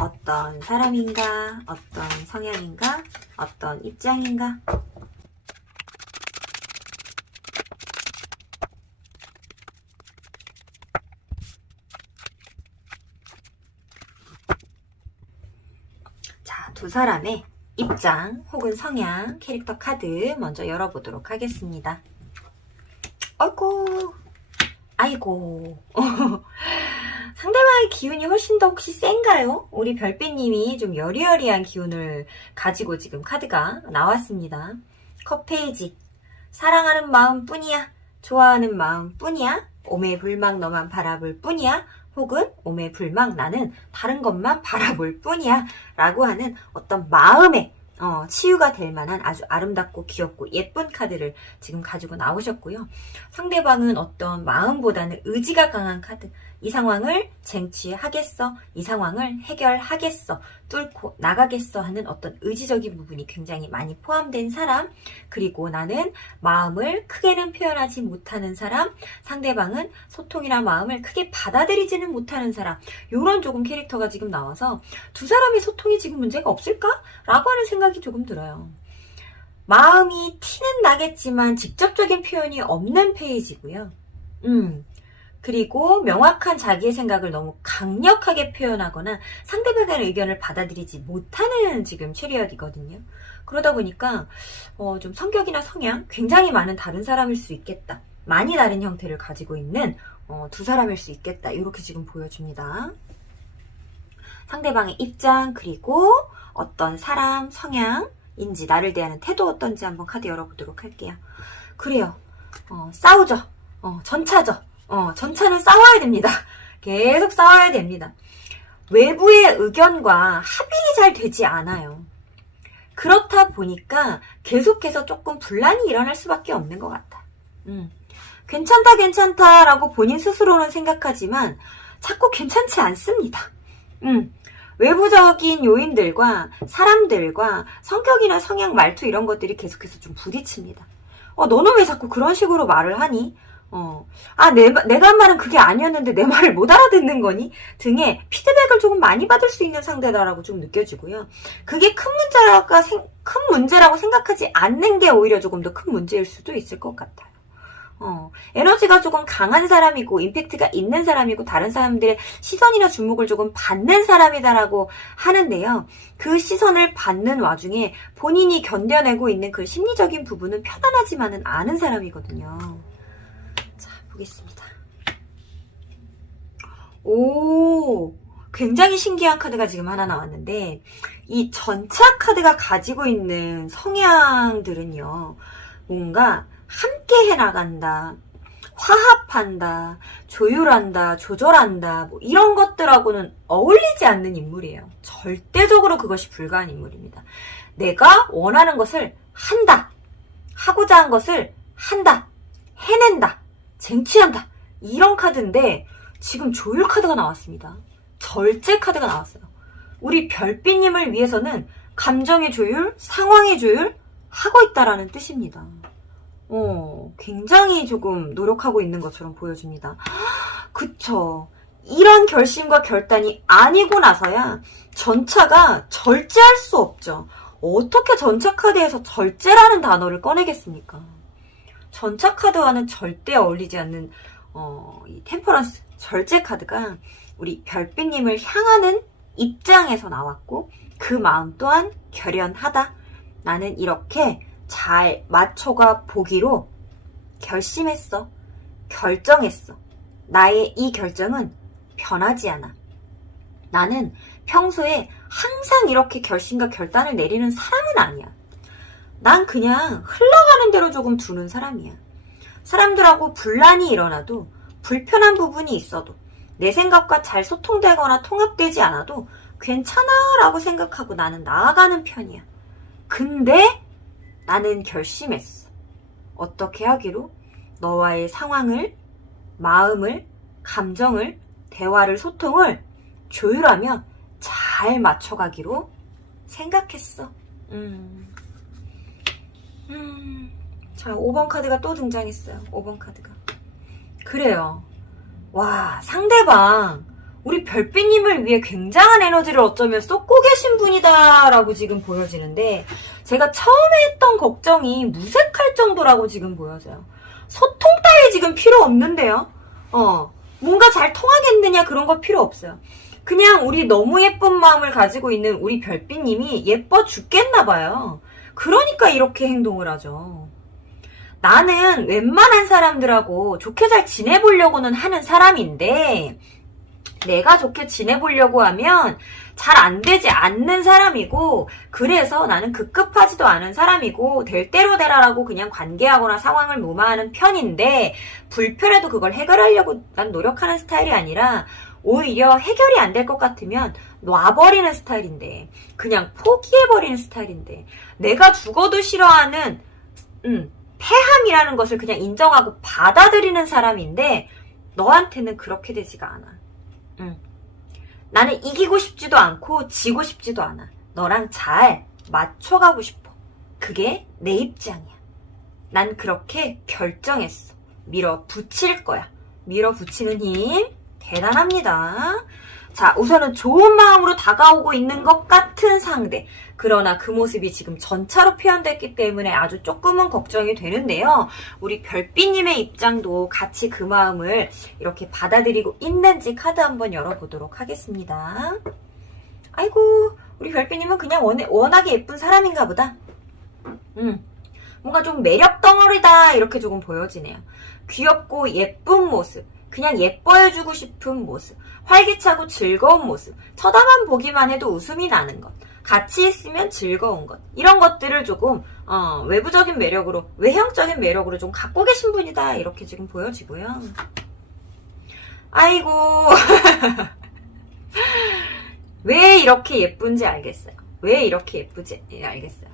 어떤 사람인가? 어떤 성향인가? 어떤 입장인가? 자, 두 사람의 입장 혹은 성향 캐릭터 카드 먼저 열어보도록 하겠습니다. 아이고 상대방의 기운이 훨씬 더 혹시 센가요? 우리 별빛님이 좀 여리여리한 기운을 가지고 지금 카드가 나왔습니다. 컵 페이지. 사랑하는 마음 뿐이야. 좋아하는 마음 뿐이야. 오매불망 너만 바라볼 뿐이야. 혹은 오매불망 나는 다른 것만 바라볼 뿐이야. 라고 하는 어떤 마음의 치유가 될 만한 아주 아름답고 귀엽고 예쁜 카드를 지금 가지고 나오셨고요. 상대방은 어떤 마음보다는 의지가 강한 카드. 이 상황을 쟁취하겠어. 이 상황을 해결하겠어. 뚫고 나가겠어 하는 어떤 의지적인 부분이 굉장히 많이 포함된 사람. 그리고 나는 마음을 크게는 표현하지 못하는 사람. 상대방은 소통이나 마음을 크게 받아들이지는 못하는 사람. 이런 조금 캐릭터가 지금 나와서 두 사람의 소통이 지금 문제가 없을까? 라고 하는 생각이 조금 들어요. 마음이 티는 나겠지만 직접적인 표현이 없는 페이지고요. 그리고 명확한 자기의 생각을 너무 강력하게 표현하거나 상대방의 의견을 받아들이지 못하는 지금 체리엇이거든요. 그러다 보니까 좀 성격이나 성향 굉장히 많은 다른 사람일 수 있겠다. 많이 다른 형태를 가지고 있는 두 사람일 수 있겠다. 이렇게 지금 보여줍니다. 상대방의 입장 그리고 어떤 사람 성향인지 나를 대하는 태도 어떤지 한번 카드 열어보도록 할게요. 그래요. 싸우죠. 전차죠. 전차는 싸워야 됩니다. 계속 싸워야 됩니다. 외부의 의견과 합의가 잘 되지 않아요. 그렇다 보니까 계속해서 조금 분란이 일어날 수밖에 없는 것 같아. 괜찮다, 괜찮다라고 본인 스스로는 생각하지만 자꾸 괜찮지 않습니다. 외부적인 요인들과 사람들과 성격이나 성향, 말투 이런 것들이 계속해서 좀 부딪힙니다. 너는 왜 자꾸 그런 식으로 말을 하니? 내가 한 말은 그게 아니었는데 내 말을 못 알아듣는 거니? 등의 피드백을 조금 많이 받을 수 있는 상대다라고 좀 느껴지고요. 그게 큰 문제라고 생각하지 않는 게 오히려 조금 더 큰 문제일 수도 있을 것 같아요. 에너지가 조금 강한 사람이고 임팩트가 있는 사람이고 다른 사람들의 시선이나 주목을 조금 받는 사람이다라고 하는데요. 그 시선을 받는 와중에 본인이 견뎌내고 있는 그 심리적인 부분은 편안하지만은 않은 사람이거든요. 자, 보겠습니다. 오, 굉장히 신기한 카드가 지금 하나 나왔는데 이 전차 카드가 가지고 있는 성향들은요. 뭔가 함께 해나간다, 화합한다, 조율한다, 조절한다, 뭐 이런 것들하고는 어울리지 않는 인물이에요. 절대적으로 그것이 불가한 인물입니다. 내가 원하는 것을 한다, 하고자 한 것을 한다, 해낸다, 쟁취한다, 이런 카드인데 지금 조율 카드가 나왔습니다. 절제 카드가 나왔어요. 우리 별빛님을 위해서는 감정의 조율, 상황의 조율 하고 있다라는 뜻입니다. 굉장히 조금 노력하고 있는 것처럼 보여집니다. 그쵸. 이런 결심과 결단이 아니고 나서야 전차가 절제할 수 없죠. 어떻게 전차 카드에서 절제라는 단어를 꺼내겠습니까? 전차 카드와는 절대 어울리지 않는 이 템퍼런스, 절제 카드가 우리 별빛님을 향하는 입장에서 나왔고 그 마음 또한 결연하다. 나는 이렇게 잘 맞춰가 보기로 결심했어. 결정했어. 나의 이 결정은 변하지 않아. 나는 평소에 항상 이렇게 결심과 결단을 내리는 사람은 아니야. 난 그냥 흘러가는 대로 조금 두는 사람이야. 사람들하고 분란이 일어나도 불편한 부분이 있어도 내 생각과 잘 소통되거나 통합되지 않아도 괜찮아 라고 생각하고 나는 나아가는 편이야. 근데 나는 결심했어. 어떻게 하기로? 너와의 상황을, 마음을, 감정을, 대화를, 소통을 조율하며 잘 맞춰가기로 생각했어. 자, 5번 카드가 또 등장했어요. 5번 카드가. 그래요. 와, 상대방 우리 별빛님을 위해 굉장한 에너지를 어쩌면 쏟고 계신 분이다라고 지금 보여지는데 제가 처음에 했던 걱정이 무색할 정도라고 지금 보여져요. 소통 따위 지금 필요 없는데요. 뭔가 잘 통하겠느냐 그런 거 필요 없어요. 그냥 우리 너무 예쁜 마음을 가지고 있는 우리 별빛님이 예뻐 죽겠나 봐요. 그러니까 이렇게 행동을 하죠. 나는 웬만한 사람들하고 좋게 잘 지내보려고는 하는 사람인데 내가 좋게 지내보려고 하면 잘 안 되지 않는 사람이고 그래서 나는 급급하지도 않은 사람이고 될 대로 되라라고 그냥 관계하거나 상황을 무마하는 편인데 불편해도 그걸 해결하려고 난 노력하는 스타일이 아니라 오히려 해결이 안 될 것 같으면 놔버리는 스타일인데 그냥 포기해버리는 스타일인데 내가 죽어도 싫어하는 패함이라는 것을 그냥 인정하고 받아들이는 사람인데 너한테는 그렇게 되지가 않아. 나는 이기고 싶지도 않고 지고 싶지도 않아. 너랑 잘 맞춰가고 싶어. 그게 내 입장이야. 난 그렇게 결정했어. 밀어붙일 거야. 밀어붙이는 힘 대단합니다. 자, 우선은 좋은 마음으로 다가오고 있는 것 같은 상대. 그러나 그 모습이 지금 전차로 표현됐기 때문에 아주 조금은 걱정이 되는데요. 우리 별빛님의 입장도 같이 그 마음을 이렇게 받아들이고 있는지 카드 한번 열어보도록 하겠습니다. 아이고, 우리 별빛님은 그냥 워낙에 예쁜 사람인가 보다. 뭔가 좀 매력 덩어리다 이렇게 조금 보여지네요. 귀엽고 예쁜 모습. 그냥 예뻐해주고 싶은 모습, 활기차고 즐거운 모습, 쳐다만 보기만 해도 웃음이 나는 것, 같이 있으면 즐거운 것, 이런 것들을 조금 외부적인 매력으로, 외형적인 매력으로 좀 갖고 계신 분이다 이렇게 지금 보여지고요. 아이고 왜 이렇게 예쁜지 알겠어요. 왜 이렇게 예쁘지? 예, 알겠어요.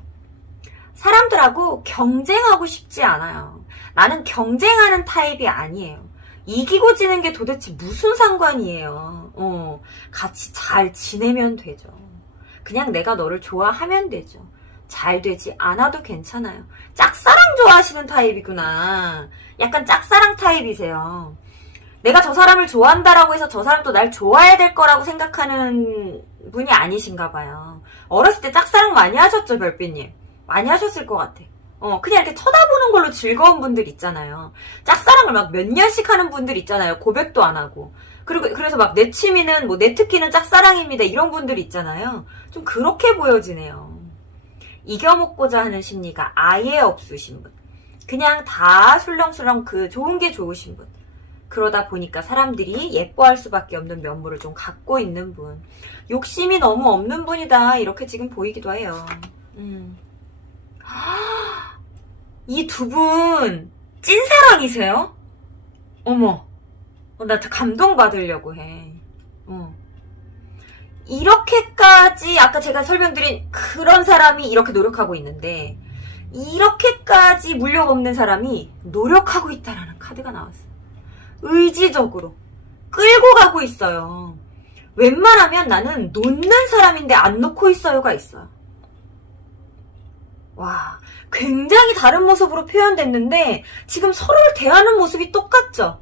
사람들하고 경쟁하고 싶지 않아요. 나는 경쟁하는 타입이 아니에요. 이기고 지는 게 도대체 무슨 상관이에요. 같이 잘 지내면 되죠. 그냥 내가 너를 좋아하면 되죠. 잘 되지 않아도 괜찮아요. 짝사랑 좋아하시는 타입이구나. 약간 짝사랑 타입이세요. 내가 저 사람을 좋아한다라고 해서 저 사람도 날 좋아해야 될 거라고 생각하는 분이 아니신가 봐요. 어렸을 때 짝사랑 많이 하셨죠, 별빛님? 많이 하셨을 것 같아. 그냥 이렇게 쳐다보는 걸로 즐거운 분들 있잖아요. 짝사랑을 막 몇 년씩 하는 분들 있잖아요. 고백도 안 하고. 그리고 그래서 막 내 취미는 내 특기는 짝사랑입니다. 이런 분들 있잖아요. 좀 그렇게 보여지네요. 이겨먹고자 하는 심리가 아예 없으신 분. 그냥 다 술렁술렁 좋은 게 좋으신 분. 그러다 보니까 사람들이 예뻐할 수밖에 없는 면모를 좀 갖고 있는 분. 욕심이 너무 없는 분이다. 이렇게 지금 보이기도 해요. 이 두 분 찐사랑이세요? 어머, 나 감동받으려고 해. 이렇게까지 아까 제가 설명드린 그런 사람이 이렇게 노력하고 있는데 이렇게까지 물력 없는 사람이 노력하고 있다라는 카드가 나왔어요. 의지적으로 끌고 가고 있어요. 웬만하면 나는 놓는 사람인데 안 놓고 있어요가 있어요. 와, 굉장히 다른 모습으로 표현됐는데 지금 서로를 대하는 모습이 똑같죠?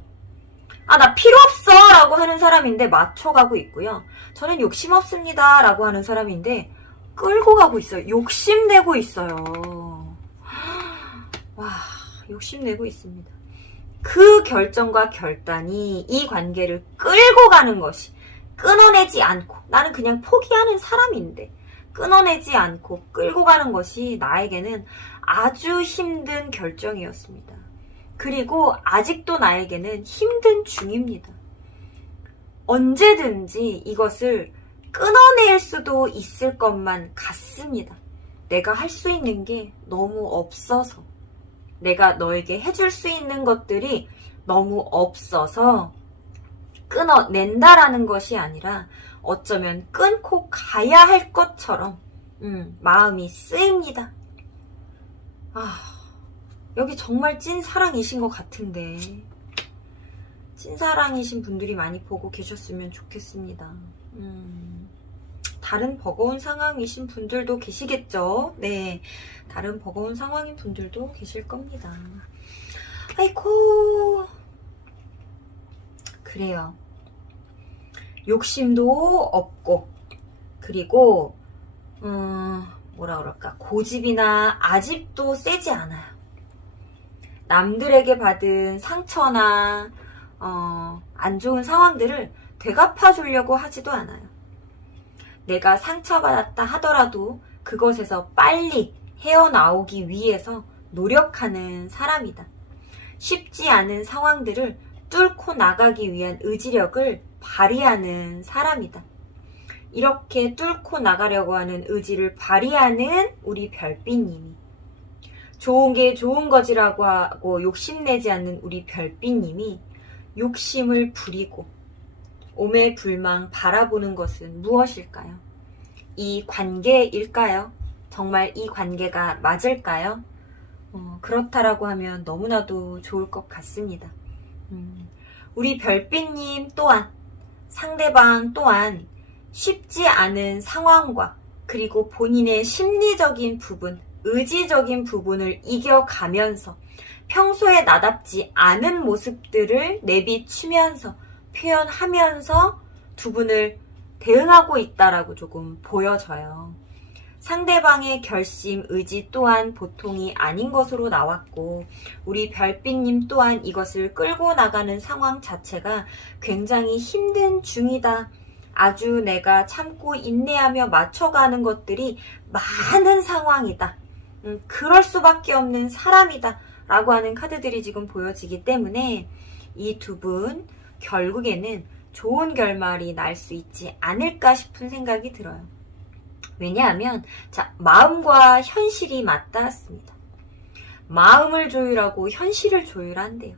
나 필요 없어 라고 하는 사람인데 맞춰가고 있고요. 저는 욕심 없습니다 라고 하는 사람인데 끌고 가고 있어요. 욕심내고 있어요. 와, 욕심내고 있습니다. 그 결정과 결단이 이 관계를 끌고 가는 것이, 끊어내지 않고, 나는 그냥 포기하는 사람인데 끊어내지 않고 끌고 가는 것이 나에게는 아주 힘든 결정이었습니다. 그리고 아직도 나에게는 힘든 중입니다. 언제든지 이것을 끊어낼 수도 있을 것만 같습니다. 내가 할 수 있는 게 너무 없어서, 내가 너에게 해줄 수 있는 것들이 너무 없어서 끊어낸다라는 것이 아니라 어쩌면 끊고 가야 할 것처럼 마음이 쓰입니다. 여기 정말 찐사랑이신 것 같은데 찐사랑이신 분들이 많이 보고 계셨으면 좋겠습니다. 다른 버거운 상황이신 분들도 계시겠죠? 네, 다른 버거운 상황인 분들도 계실 겁니다. 아이고, 그래요. 욕심도 없고, 그리고 뭐라 그럴까, 고집이나 아집도 세지 않아요. 남들에게 받은 상처나 안 좋은 상황들을 되갚아 주려고 하지도 않아요. 내가 상처받았다 하더라도 그것에서 빨리 헤어나오기 위해서 노력하는 사람이다. 쉽지 않은 상황들을 뚫고 나가기 위한 의지력을 발휘하는 사람이다. 이렇게 뚫고 나가려고 하는 의지를 발휘하는 우리 별빛님이, 좋은 게 좋은 거지라고 하고 욕심내지 않는 우리 별빛님이 욕심을 부리고 오매불망 바라보는 것은 무엇일까요? 이 관계일까요? 정말 이 관계가 맞을까요? 그렇다라고 하면 너무나도 좋을 것 같습니다. 우리 별빛님 또한, 상대방 또한 쉽지 않은 상황과 그리고 본인의 심리적인 부분, 의지적인 부분을 이겨가면서 평소에 나답지 않은 모습들을 내비치면서 표현하면서 두 분을 대응하고 있다라고 조금 보여져요. 상대방의 결심, 의지 또한 보통이 아닌 것으로 나왔고, 우리 별빛님 또한 이것을 끌고 나가는 상황 자체가 굉장히 힘든 중이다. 아주 내가 참고 인내하며 맞춰가는 것들이 많은 상황이다. 그럴 수밖에 없는 사람이다. 라고 하는 카드들이 지금 보여지기 때문에 이 두 분 결국에는 좋은 결말이 날 수 있지 않을까 싶은 생각이 들어요. 왜냐하면 마음과 현실이 맞닿았습니다. 마음을 조율하고 현실을 조율한대요.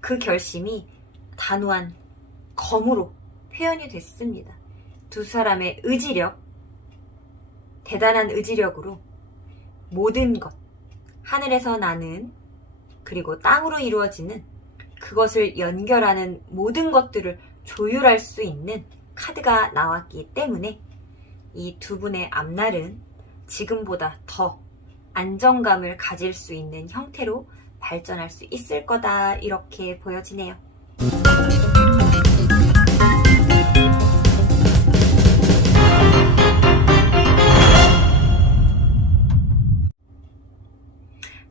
그 결심이 단호한 검으로 표현이 됐습니다. 두 사람의 의지력, 대단한 의지력으로 모든 것, 하늘에서 나는 그리고 땅으로 이루어지는 그것을 연결하는 모든 것들을 조율할 수 있는 카드가 나왔기 때문에 이 두 분의 앞날은 지금보다 더 안정감을 가질 수 있는 형태로 발전할 수 있을 거다, 이렇게 보여지네요.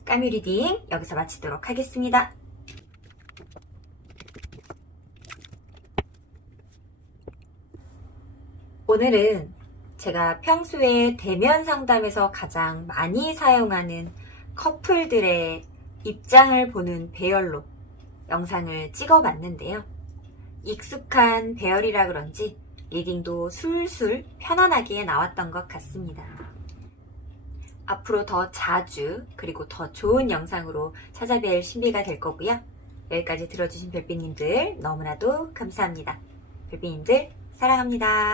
까뮤 리딩 여기서 마치도록 하겠습니다. 오늘은 제가 평소에 대면 상담에서 가장 많이 사용하는 커플들의 입장을 보는 배열로 영상을 찍어봤는데요. 익숙한 배열이라 그런지 리딩도 술술 편안하게 나왔던 것 같습니다. 앞으로 더 자주 그리고 더 좋은 영상으로 찾아뵐 신비가 될 거고요. 여기까지 들어주신 별빛님들 너무나도 감사합니다. 별빛님들 사랑합니다.